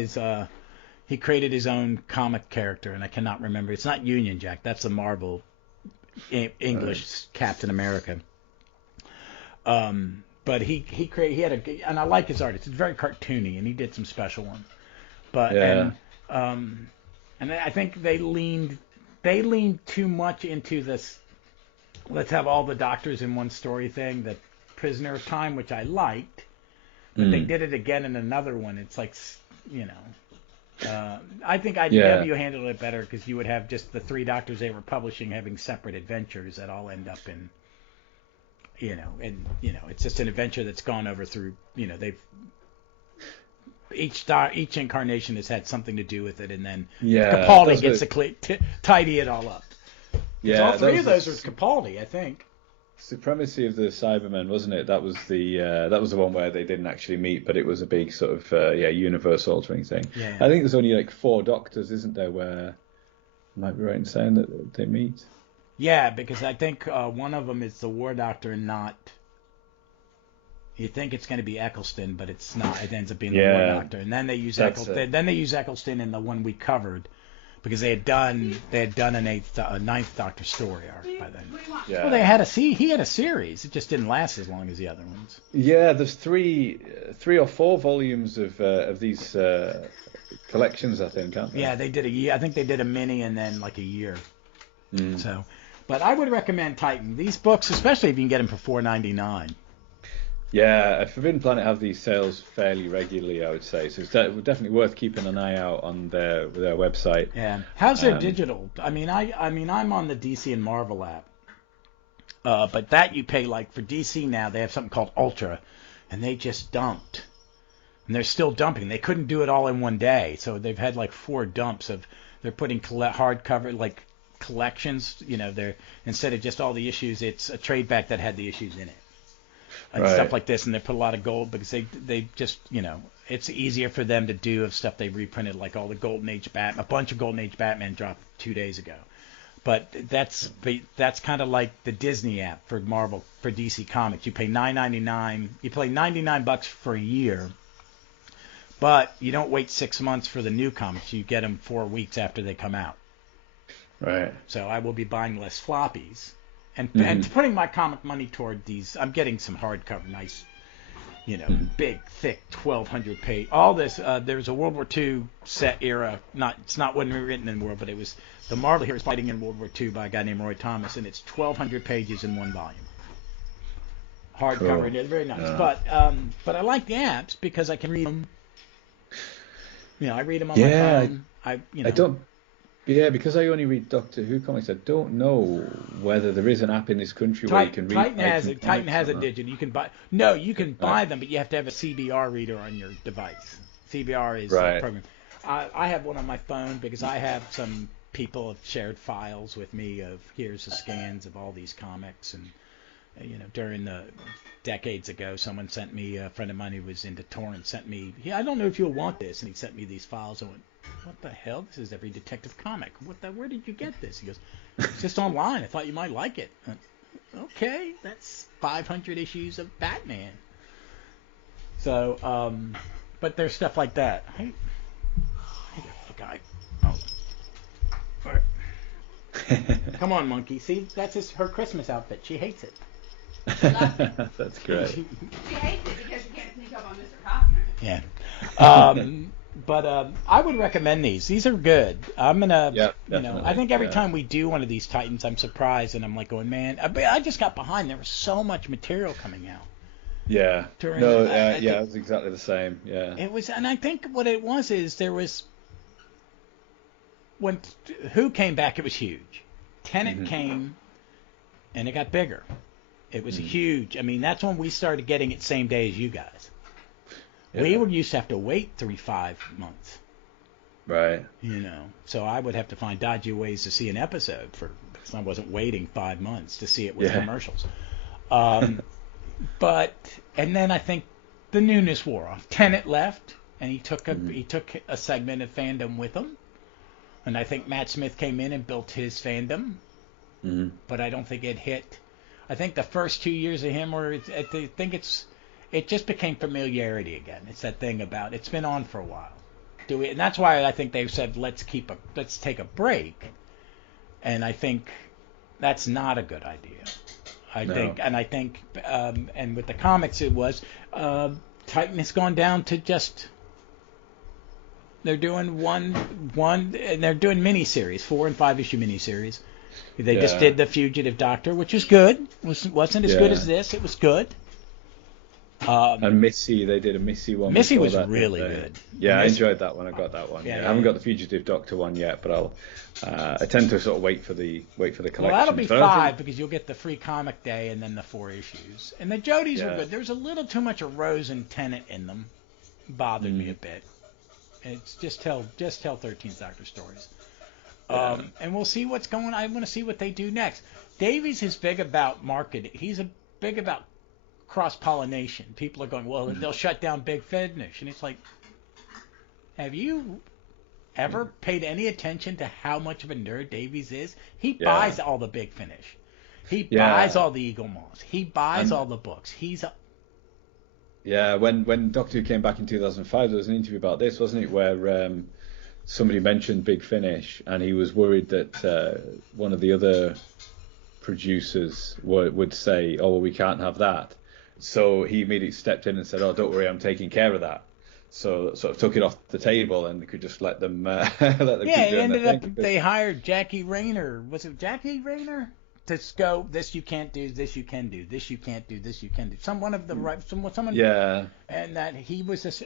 he created his own comic character, and I cannot remember. It's not Union Jack. That's the Marvel English Captain America. But he had and I like his art. It's very cartoony, and he did some special ones. But and I think they leaned too much into this. Let's have all the doctors in one story thing. The Prisoner of Time, which I liked, but they did it again in another one. It's like, I think IDW handled it better because you would have just the 3 doctors they were publishing having separate adventures that all end up in. It's just an adventure that's gone over through, they've each incarnation has had something to do with it, and then Capaldi gets to tidy it all up. Yeah, all 3 of those are Capaldi, I think. Supremacy of the Cybermen, wasn't it? That was the one where they didn't actually meet, but it was a big sort of universe altering thing. Yeah. I think there's only like 4 doctors, isn't there? Where I might be right in saying that they meet. Yeah, because I think one of them is the War Doctor, and not. You think it's going to be Eccleston, but it's not. It ends up being the War Doctor, and then they use Eccleston. Then they use Eccleston in the one we covered, because they had done a Ninth Doctor story arc by then. Yeah. Well, he had a series. It just didn't last as long as the other ones. Yeah, there's three or 4 volumes of these collections, I think, aren't there? Yeah, they did a year. I think they did a mini and then like a year. So. But I would recommend Titan. These books, especially if you can get them for $4.99. Yeah, Forbidden Planet have these sales fairly regularly, I would say. So it's definitely worth keeping an eye out on their website. Yeah. How's their digital? I mean, I'm on the DC and Marvel app. But that you pay, like for DC now, they have something called Ultra, and they just dumped. And they're still dumping. They couldn't do it all in one day, so they've had like 4 dumps of. They're putting hardcover like. Collections, they're instead of just all the issues, it's a trade back that had the issues in it and stuff like this, and they put a lot of gold because they just it's easier for them to do of stuff they reprinted, like all the Golden Age a bunch of Golden Age Batman dropped 2 days ago, but that's kind of like the Disney app for Marvel, for DC Comics. You pay $9.99, you pay $99 for a year, but you don't wait 6 months for the new comics. You get them 4 weeks after they come out. Right. So I will be buying less floppies, and putting my comic money toward these. I'm getting some hardcover, nice, big, thick, 1,200 page. All this. There's a World War II set era. It's not when we were written in the world, but it was the Marvel heroes fighting in World War II by a guy named Roy Thomas, and it's 1,200 pages in one volume. Hardcover, and it's very nice. Yeah. But I like the apps because I can read them. I read them on my phone. I don't. Yeah, because I only read Doctor Who comics, I don't know whether there is an app in this country where you can read. Titan has a digital. You can buy. No, you can buy them, but you have to have a CBR reader on your device. CBR is a program. I have one on my phone because I have some people have shared files with me of here's the scans of all these comics, and during the decades ago, someone sent me, a friend of mine who was into torrent sent me, I don't know if you'll want this, and he sent me these files. I went, what the hell? This is every Detective comic. Where did you get this? He goes, it's just online. I thought you might like it. Okay, that's 500 issues of Batman. So, but there's stuff like that. Hey, the guy. Oh. All right. Come on, monkey. See, that's her Christmas outfit. She hates it. That's great. She hates it because you can't sneak up on Mr. Costner. Yeah. But I would recommend these. These are good. I'm gonna, I think every time we do one of these Titans, I'm surprised and I'm like going, man, I just got behind. There was so much material coming out. Yeah. It was exactly the same. Yeah. It was, and I think what it was is there was when Who came back, it was huge. Tenet came, and it got bigger. It was huge. I mean, that's when we started getting it same day as you guys. Yeah. We used to have to wait 3-5 months. Right. So I would have to find dodgy ways to see an episode because I wasn't waiting 5 months to see it with commercials. But then I think the newness wore off. Tenet left, and he took a segment of fandom with him. And I think Matt Smith came in and built his fandom. But I don't think it hit. I think the first 2 years of him it just became familiarity again. It's that thing about it's been on for a while. And that's why I think they've said let's take a break. And I think that's not a good idea. I think and with the comics it was Titan has gone down to just they're doing one and they're doing miniseries, 4 and 5 issue miniseries. They just did the Fugitive Doctor, which was good. Wasn't as good as this. It was good. And Missy, they did a Missy one. Missy was really good. Yeah, I enjoyed that one. I got that one. I haven't got the Fugitive Doctor one yet, but I tend to sort of wait for the collection. Well, that'll be 5 because you'll get the free comic day and then the 4 issues. And the Jodies were good. There's a little too much of Rose and Tennant in them. Bothered me a bit. It's just tell 13th Doctor stories. And we'll see what's going on. I want to see what they do next. Davies is big about marketing. He's big about cross-pollination. People are going, well, they'll shut down Big Finish. And it's like, have you ever paid any attention to how much of a nerd Davies is? He buys all the Big Finish. He buys all the Eagle Moss. He buys all the books. When Doctor Who came back in 2005, there was an interview about this, wasn't it, where somebody mentioned Big Finish, and he was worried that one of the other producers would say, oh, well, we can't have that. So he immediately stepped in and said, oh, don't worry, I'm taking care of that. So sort of took it off the table and could just let them keep doing their thing. Yeah, it ended up they hired Jackie Rayner. Was it Jackie Rayner? To go, this you can't do, this you can do, this you can't do, this you can do. Someone. And that he was just,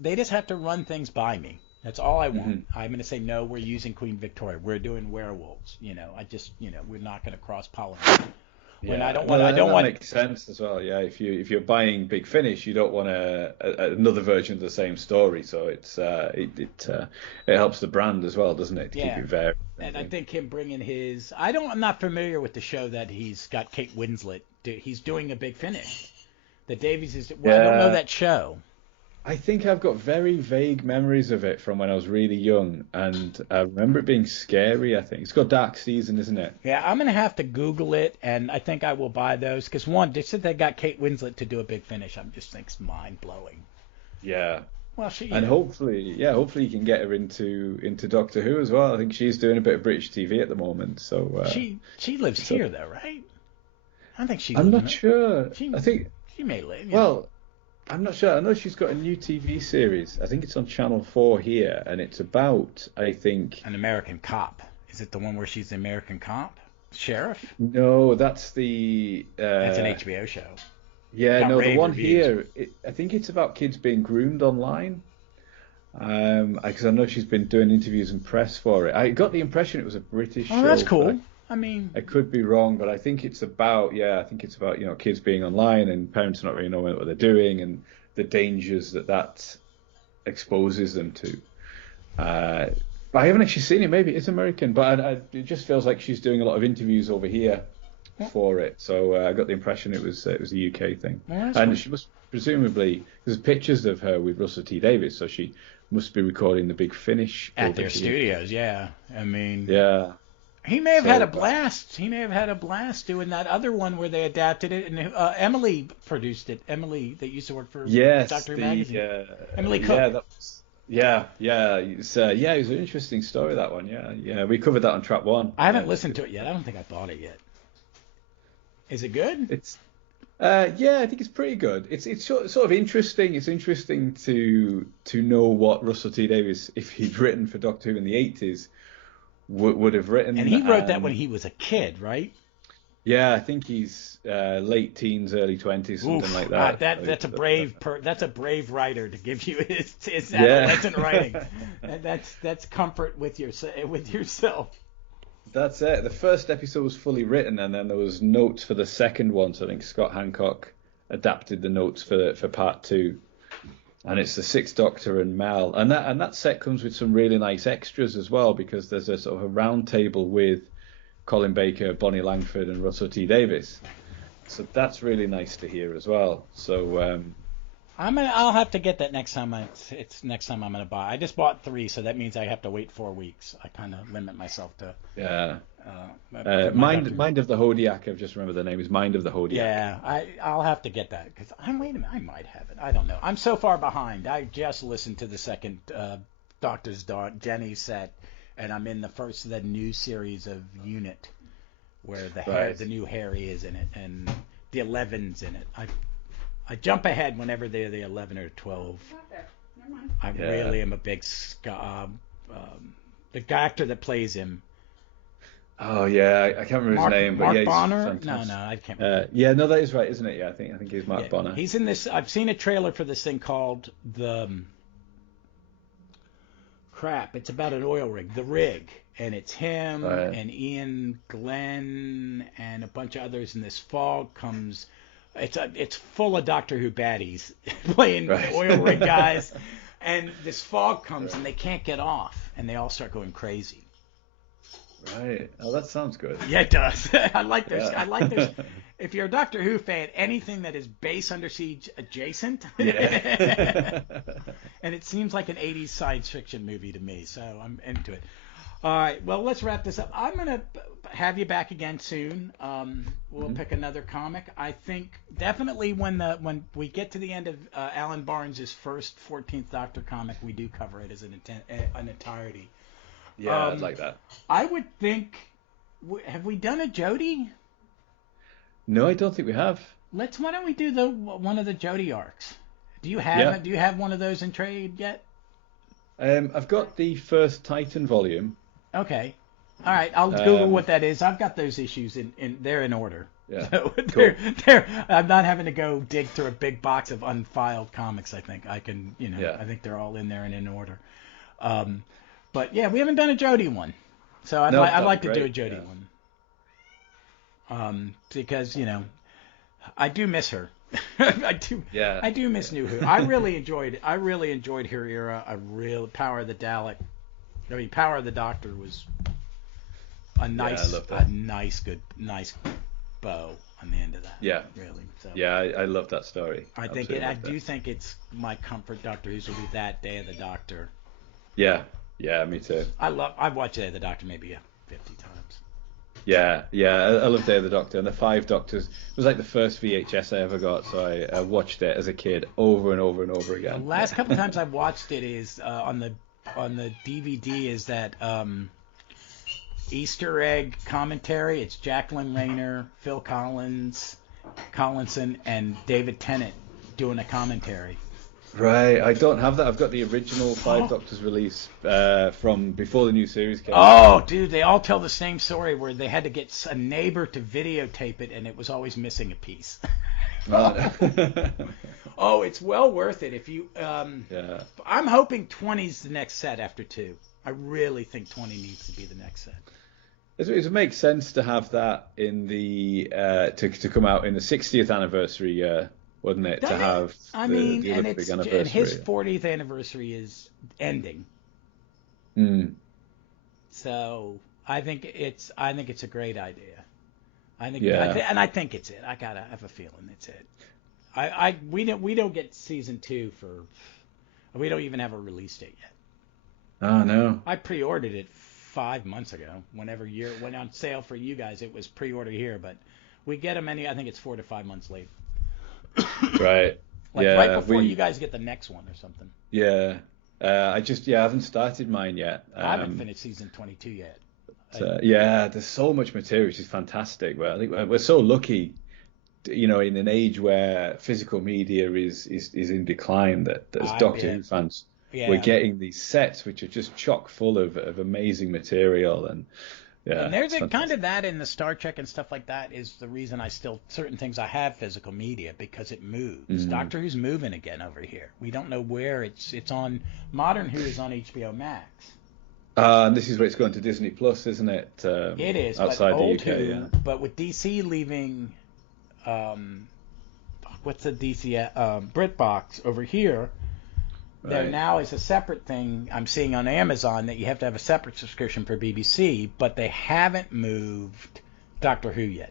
they just have to run things by me. That's all I want. I'm going to say, no, we're using Queen Victoria. We're doing werewolves. We're not going to cross-pollinate. That makes sense as well. Yeah, if you're buying Big Finish, you don't want another version of the same story. So it helps the brand as well, doesn't it? To keep it varied. And I think him bringing his, I'm not familiar with the show that he's got Kate Winslet. He's doing a Big Finish. The Davies is. Well, I don't know that show. I think I've got very vague memories of it from when I was really young, and I remember it being scary, I think. It's got Dark Season, isn't it? Yeah, I'm going to have to Google it, and I think I will buy those, because one, they said they got Kate Winslet to do a Big Finish. I just think it's mind-blowing. Yeah. Well, hopefully you can get her into Doctor Who as well. I think she's doing a bit of British TV at the moment, so... She lives here, though, right? I think she's... I'm not sure. I think... She may live, Well... I'm not sure. I know she's got a new TV series. I think it's on Channel 4 here, and it's about, I think... An American cop. Is it the one where she's the American cop? Sheriff? No, that's the... That's an HBO show. Yeah, no, the one here, I think it's about kids being groomed online. Because I know she's been doing interviews and press for it. I got the impression it was a British show. Oh, that's cool. I could be wrong, but I think it's about kids being online and parents not really knowing what they're doing and the dangers that exposes them to. But I haven't actually seen it. Maybe it's American, but it just feels like she's doing a lot of interviews over here for it. So I got the impression it was a UK thing. Well, And she must presumably, there's pictures of her with Russell T Davies, so she must be recording the big finish at their studios. Yeah, I mean, yeah. he may have had a blast. He may have had a blast doing that other one where they adapted it, and Emily produced it. Emily, that used to work for Doctor Who magazine. Emily Cook. Yeah, it was an interesting story, that one. Yeah, we covered that on Track One. I haven't listened to it yet. I don't think I bought it yet. Is it good? It's yeah, I think it's pretty good. It's sort of interesting. It's interesting to know what Russell T Davies, if he'd written for Doctor Who in the 80s, would have written. And he wrote that when he was a kid, right? Yeah, I think he's late teens, early 20s, something like that. That's a brave writer to give you his adolescent writing. That's comfort with yourself. That's it. The first episode was fully written, and then there was notes for the second one. So I think Scott Hancock adapted the notes for part 2, and it's the Sixth Doctor and Mal, and that set comes with some really nice extras as well, because there's a sort of a round table with Colin Baker, Bonnie Langford, and Russell T Davies. So that's really nice to hear as well. So I'll have to get that next time. It's next time I'm gonna buy. I just bought 3, so that means I have to wait 4 weeks. I kind of limit myself to. Yeah. Mind of the Hodiak. I've just remembered the name is Mind of the Hodiak. Yeah, I'll have to get that because wait a minute, I might have it. I don't know. I'm so far behind. I just listened to the second Doctor's Jenny set, and I'm in the first of the new series of Unit, where the new Harry is in it, and the 11's in it. I jump ahead whenever they're the 11 or 12. I really am a big the actor that plays him. Oh yeah, I can't remember his name, but Mark Bonner. He's No, I can't remember. Yeah, no, that is right, isn't it? Yeah, I think he's Mark Bonner. He's in this. I've seen a trailer for this thing called It's about an oil rig, The Rig, and it's him and Ian Glenn and a bunch of others. And this fog comes. It's full of Doctor Who baddies playing oil rig guys, and this fog comes and they can't get off, and they all start going crazy. Right. Oh, that sounds good. Yeah, it does. I like those. Yeah. I like those. If you're a Doctor Who fan, anything that is base under siege adjacent, and it seems like an 80s science fiction movie to me, so I'm into it. All right, well, let's wrap this up. I'm going to have you back again soon. We'll pick another comic. I think definitely when we get to the end of Alan Barnes' first 14th Doctor comic, we do cover it as an entirety. Yeah, I'd like that. I would think, have we done a Jodie? No, I don't think we have. Why don't we do one of the Jodie arcs? Do you have one of those in trade yet? I've got the first Titan volume. Okay. All right, I'll Google what that is. I've got those issues they're in order. Yeah. So cool. I'm not having to go dig through a big box of unfiled comics. I think I can, I think they're all in there and in order. But yeah, we haven't done a Jodie one, so I'd like to do a Jodie one. Because I do miss her. I do miss New Who. I really enjoyed her era. Power of the Dalek. I mean, Power of the Doctor was a nice bow on the end of that. Yeah, really. So, yeah, I love that story. I do think it's my comfort Doctor Who's will be that Day of the Doctor. Yeah, me too. I've watched Day of the Doctor maybe 50 times. Yeah, I love Day of the Doctor, and the 5 Doctors. It was like the first VHS I ever got, so I watched it as a kid over and over and over again. The last couple of times I've watched it is on the DVD is that Easter egg commentary. It's Jacqueline Rayner, Phil Collinson, and David Tennant doing a commentary. Right, I don't have that. I've got the original 5 Doctors release from before the new series came out. Oh, dude, they all tell the same story where they had to get a neighbor to videotape it, and it was always missing a piece. Oh, it's well worth it if you. Yeah. I'm hoping 20's the next set after 2. I really think 20 needs to be the next set. It makes sense to have that in the to come out in the 60th anniversary year. Wouldn't it, to have the Olympic anniversary? And his 40th anniversary is ending. Mm. So I think it's a great idea. I think, Yeah. and I think it's it. I have a feeling it's it. We don't get season 2 for. We don't even have a release date yet. Oh no. I pre-ordered it 5 months ago. Whenever it went on sale for you guys, it was pre-order here, but we get them I think it's 4 to 5 months late. Right. Like yeah, right before you guys get the next one or something. Yeah. I haven't started mine yet. I haven't finished season 22 yet. Yeah, there's so much material, which is fantastic. Well, I think we're so lucky, in an age where physical media is in decline, that as Doctor Who fans, we're getting these sets which are just chock full of amazing material. And yeah, and there's kind of that in the Star Trek and stuff like that is the reason certain things I have physical media, because it moves. Doctor Who's moving again over here. We don't know where it's on. Modern Who is on HBO Max. And this is where it's going to Disney Plus, isn't it? It is, outside but the old UK. Who, Yeah. But with DC leaving, what's the DC BritBox over here? There now is a separate thing I'm seeing on Amazon that you have to have a separate subscription for BBC, but they haven't moved Doctor Who yet.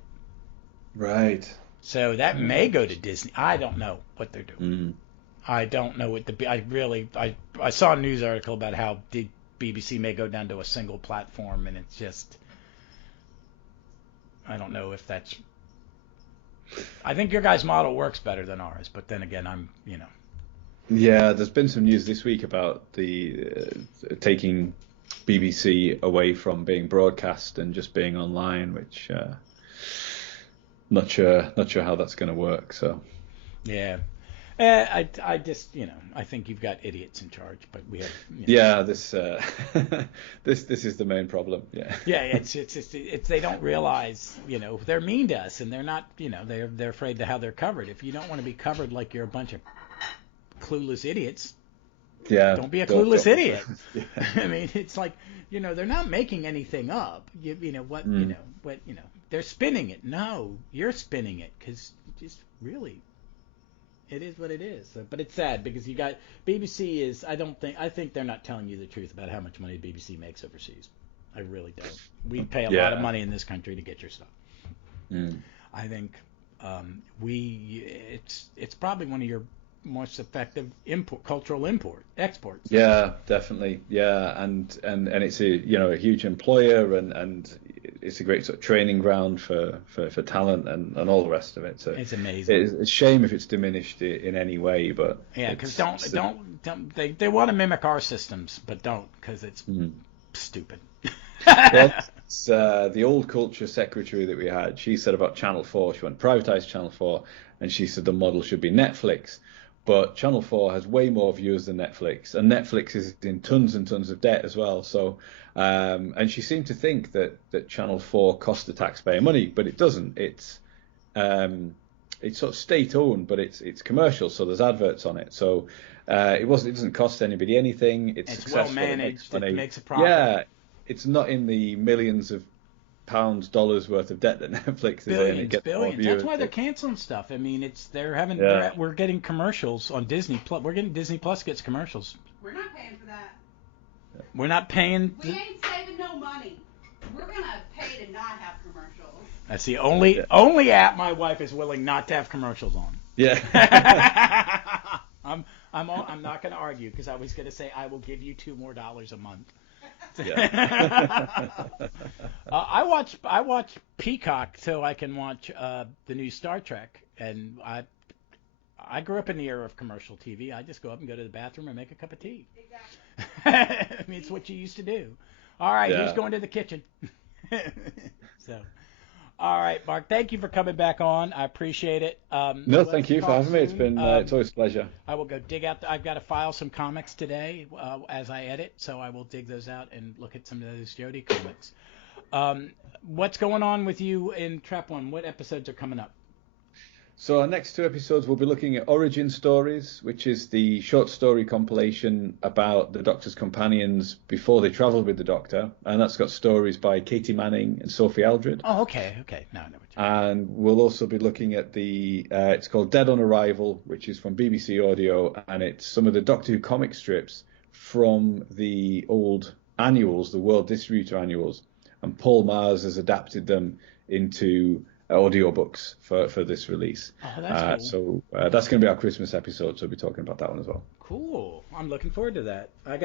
Right. So that may go to Disney. I don't know what they're doing. I don't know what I saw a news article about how BBC may go down to a single platform, and it's just, I don't know if that's. I think your guys' model works better than ours, but then again, Yeah, there's been some news this week about the taking BBC away from being broadcast and just being online, which not sure how that's going to work. So yeah, I just I think you've got idiots in charge, but we have. Yeah, this this is the main problem. Yeah. Yeah, it's they don't realize they're mean to us, and they're not they're afraid to how they're covered. If you don't want to be covered like you're a bunch of clueless idiots, don't be a clueless idiot. Yeah. I mean, it's like they're not making anything up. They're spinning it. No, you're spinning it, because just really, it is what it is. But it's sad because you got BBC is. I think they're not telling you the truth about how much money BBC makes overseas. I really don't. We pay a lot of money in this country to get your stuff. I think it's probably one of your most effective cultural exports. Yeah, definitely. Yeah, and it's a huge employer, and it's a great sort of training ground for talent and all the rest of it. So it's amazing. It's a shame if it's diminished in any way, but yeah, because don't they want to mimic our systems, but don't, because it's stupid. Well, it's, the old culture secretary that we had, she said about Channel 4, she went privatise Channel 4, and she said the model should be Netflix. But Channel 4 has way more viewers than Netflix, and Netflix is in tons and tons of debt as well. So, and she seemed to think that Channel 4 cost the taxpayer money, but it doesn't. It's sort of state-owned, but it's commercial, so there's adverts on it. So it doesn't cost anybody anything. It's well managed. It makes a profit. Yeah, it's not in the millions of pounds, dollars worth of debt that Netflix is in. It gets billions. That's why they're canceling stuff. I mean, we're getting commercials on Disney Plus. We're getting Disney Plus gets commercials. We're not paying for that. We're not paying. We ain't saving no money. We're gonna pay to not have commercials. That's the only app my wife is willing not to have commercials on. Yeah. I'm not going to argue, because I was going to say I will give you $2 more a month. Yeah. I watch Peacock so I can watch the new Star Trek, and I grew up in the era of commercial TV. I just go up and go to the bathroom and make a cup of tea. Exactly. I mean, it's what you used to do. All right, who's going to the kitchen? So, all right, Mark, thank you for coming back on. I appreciate it. No, thank you for having me. It's been it's always a pleasure. I will go dig out. I've got to file some comics today as I edit, so I will dig those out and look at some of those Jodie comics. What's going on with you in Trap One? What episodes are coming up? So our next 2 episodes, we'll be looking at Origin Stories, which is the short story compilation about the Doctor's companions before they travelled with the Doctor. And that's got stories by Katie Manning and Sophie Aldred. Oh, okay. Now I know what you mean. And we'll also be looking at it's called Dead on Arrival, which is from BBC Audio. And it's some of the Doctor Who comic strips from the old annuals, the World Distributor annuals. And Paul Mars has adapted them into audiobooks for this release. Oh, that's cool. So that's going to be our Christmas episode, so we'll be talking about that one as well. Cool. I'm looking forward to that. I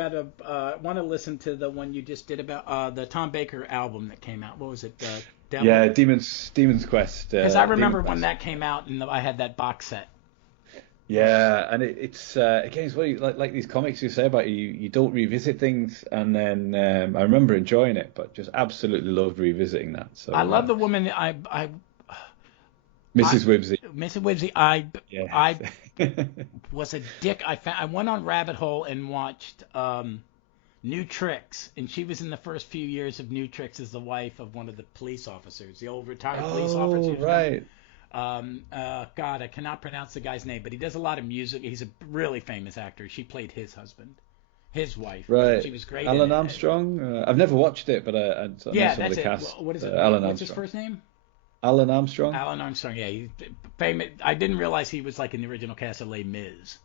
want to listen to the one you just did about the Tom Baker album that came out. What was it? Devil? Yeah, Demon's Quest. Because I remember when that came out and I had that box set. Yeah, and it's again, it's what like these comics you say about you don't revisit things, and then I remember enjoying it, but just absolutely loved revisiting that. So I love the woman. Mrs. Wibsey. Mrs. Wibsey. I was a dick. I went on rabbit hole and watched New Tricks, and she was in the first few years of New Tricks as the wife of one of the police officers, the old retired police officer. Oh, right. God, I cannot pronounce the guy's name, but he does a lot of music. He's a really famous actor. She played his husband, his wife. Right. She was great. Alan Armstrong. I've never watched it, but I know some of the cast. What is it? Alan What's Armstrong. his first name? Alan Armstrong. Alan Armstrong. Yeah, he's famous. I didn't realize he was like in the original cast of Les Mis.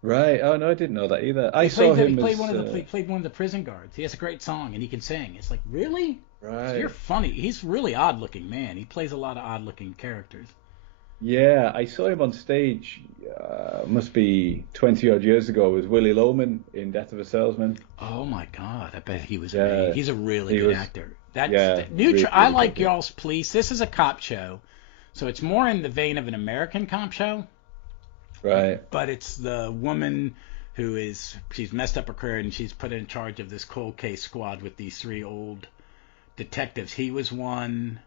Right. Oh no, I didn't know that either. He played one of the prison guards. He has a great song and he can sing. It's like, really? Right. You're funny. He's a really odd looking man. He plays a lot of odd looking characters. Yeah, I saw him on stage. Must be 20 odd years ago with Willie Loman in Death of a Salesman. Oh my God! I bet he was amazing. He's a really good actor. Really I like Y'all's Police. This is a cop show, so it's more in the vein of an American cop show. Right. But it's the woman she's messed up her career and she's put in charge of this cold case squad with these three old detectives. He was one,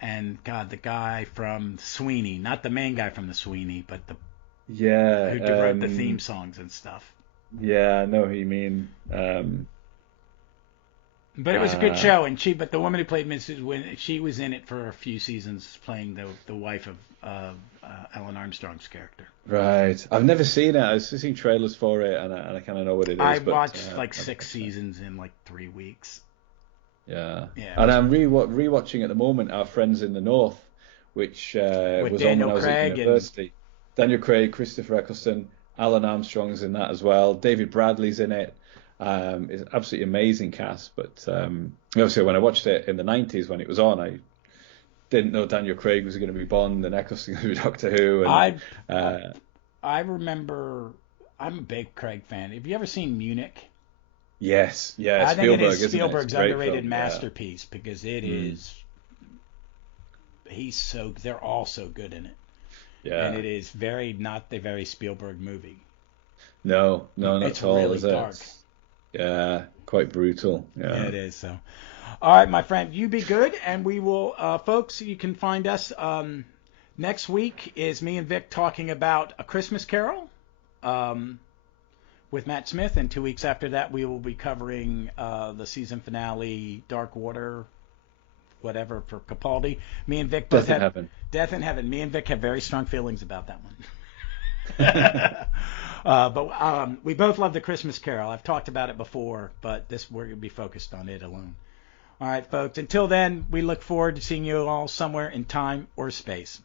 and God, the guy from Sweeney, not the main guy from the Sweeney, but who wrote the theme songs and stuff. Yeah, I know who you mean. But it was a good show, but the woman who played Mrs. Win, she was in it for a few seasons, playing the wife of Alan Armstrong's character. Right. I've never seen it. I've seen trailers for it, and I kind of know what it is. I watched like 6 seasons in like 3 weeks. Yeah. And I'm rewatching at the moment Our Friends in the North, which was on when I was at university. Daniel Craig, Christopher Eccleston, Alan Armstrong's in that as well. David Bradley's in it. It's an absolutely amazing cast, but obviously when I watched it in the 90s when it was on, I didn't know Daniel Craig was going to be Bond and Eccleston was going to be Doctor Who. And, I remember, I'm a big Craig fan. Have you ever seen Munich? Yes, I think Spielberg, it is Spielberg's underrated film, masterpiece because it is. They're all so good in it. Yeah. And it is not the very Spielberg movie. No, not it's at all. Really is it? dark. Yeah, quite brutal. Yeah, it is. So, all right, my friend, you be good, and we will, folks. You can find us next week. Is me and Vic talking about A Christmas Carol with Matt Smith, and 2 weeks after that, we will be covering the season finale, Dark Water, whatever for Capaldi. Me and Vic both Death in Heaven. Me and Vic have very strong feelings about that one. But we both love The Christmas Carol. I've talked about it before, but we're going to be focused on it alone. All right, folks. Until then, we look forward to seeing you all somewhere in time or space.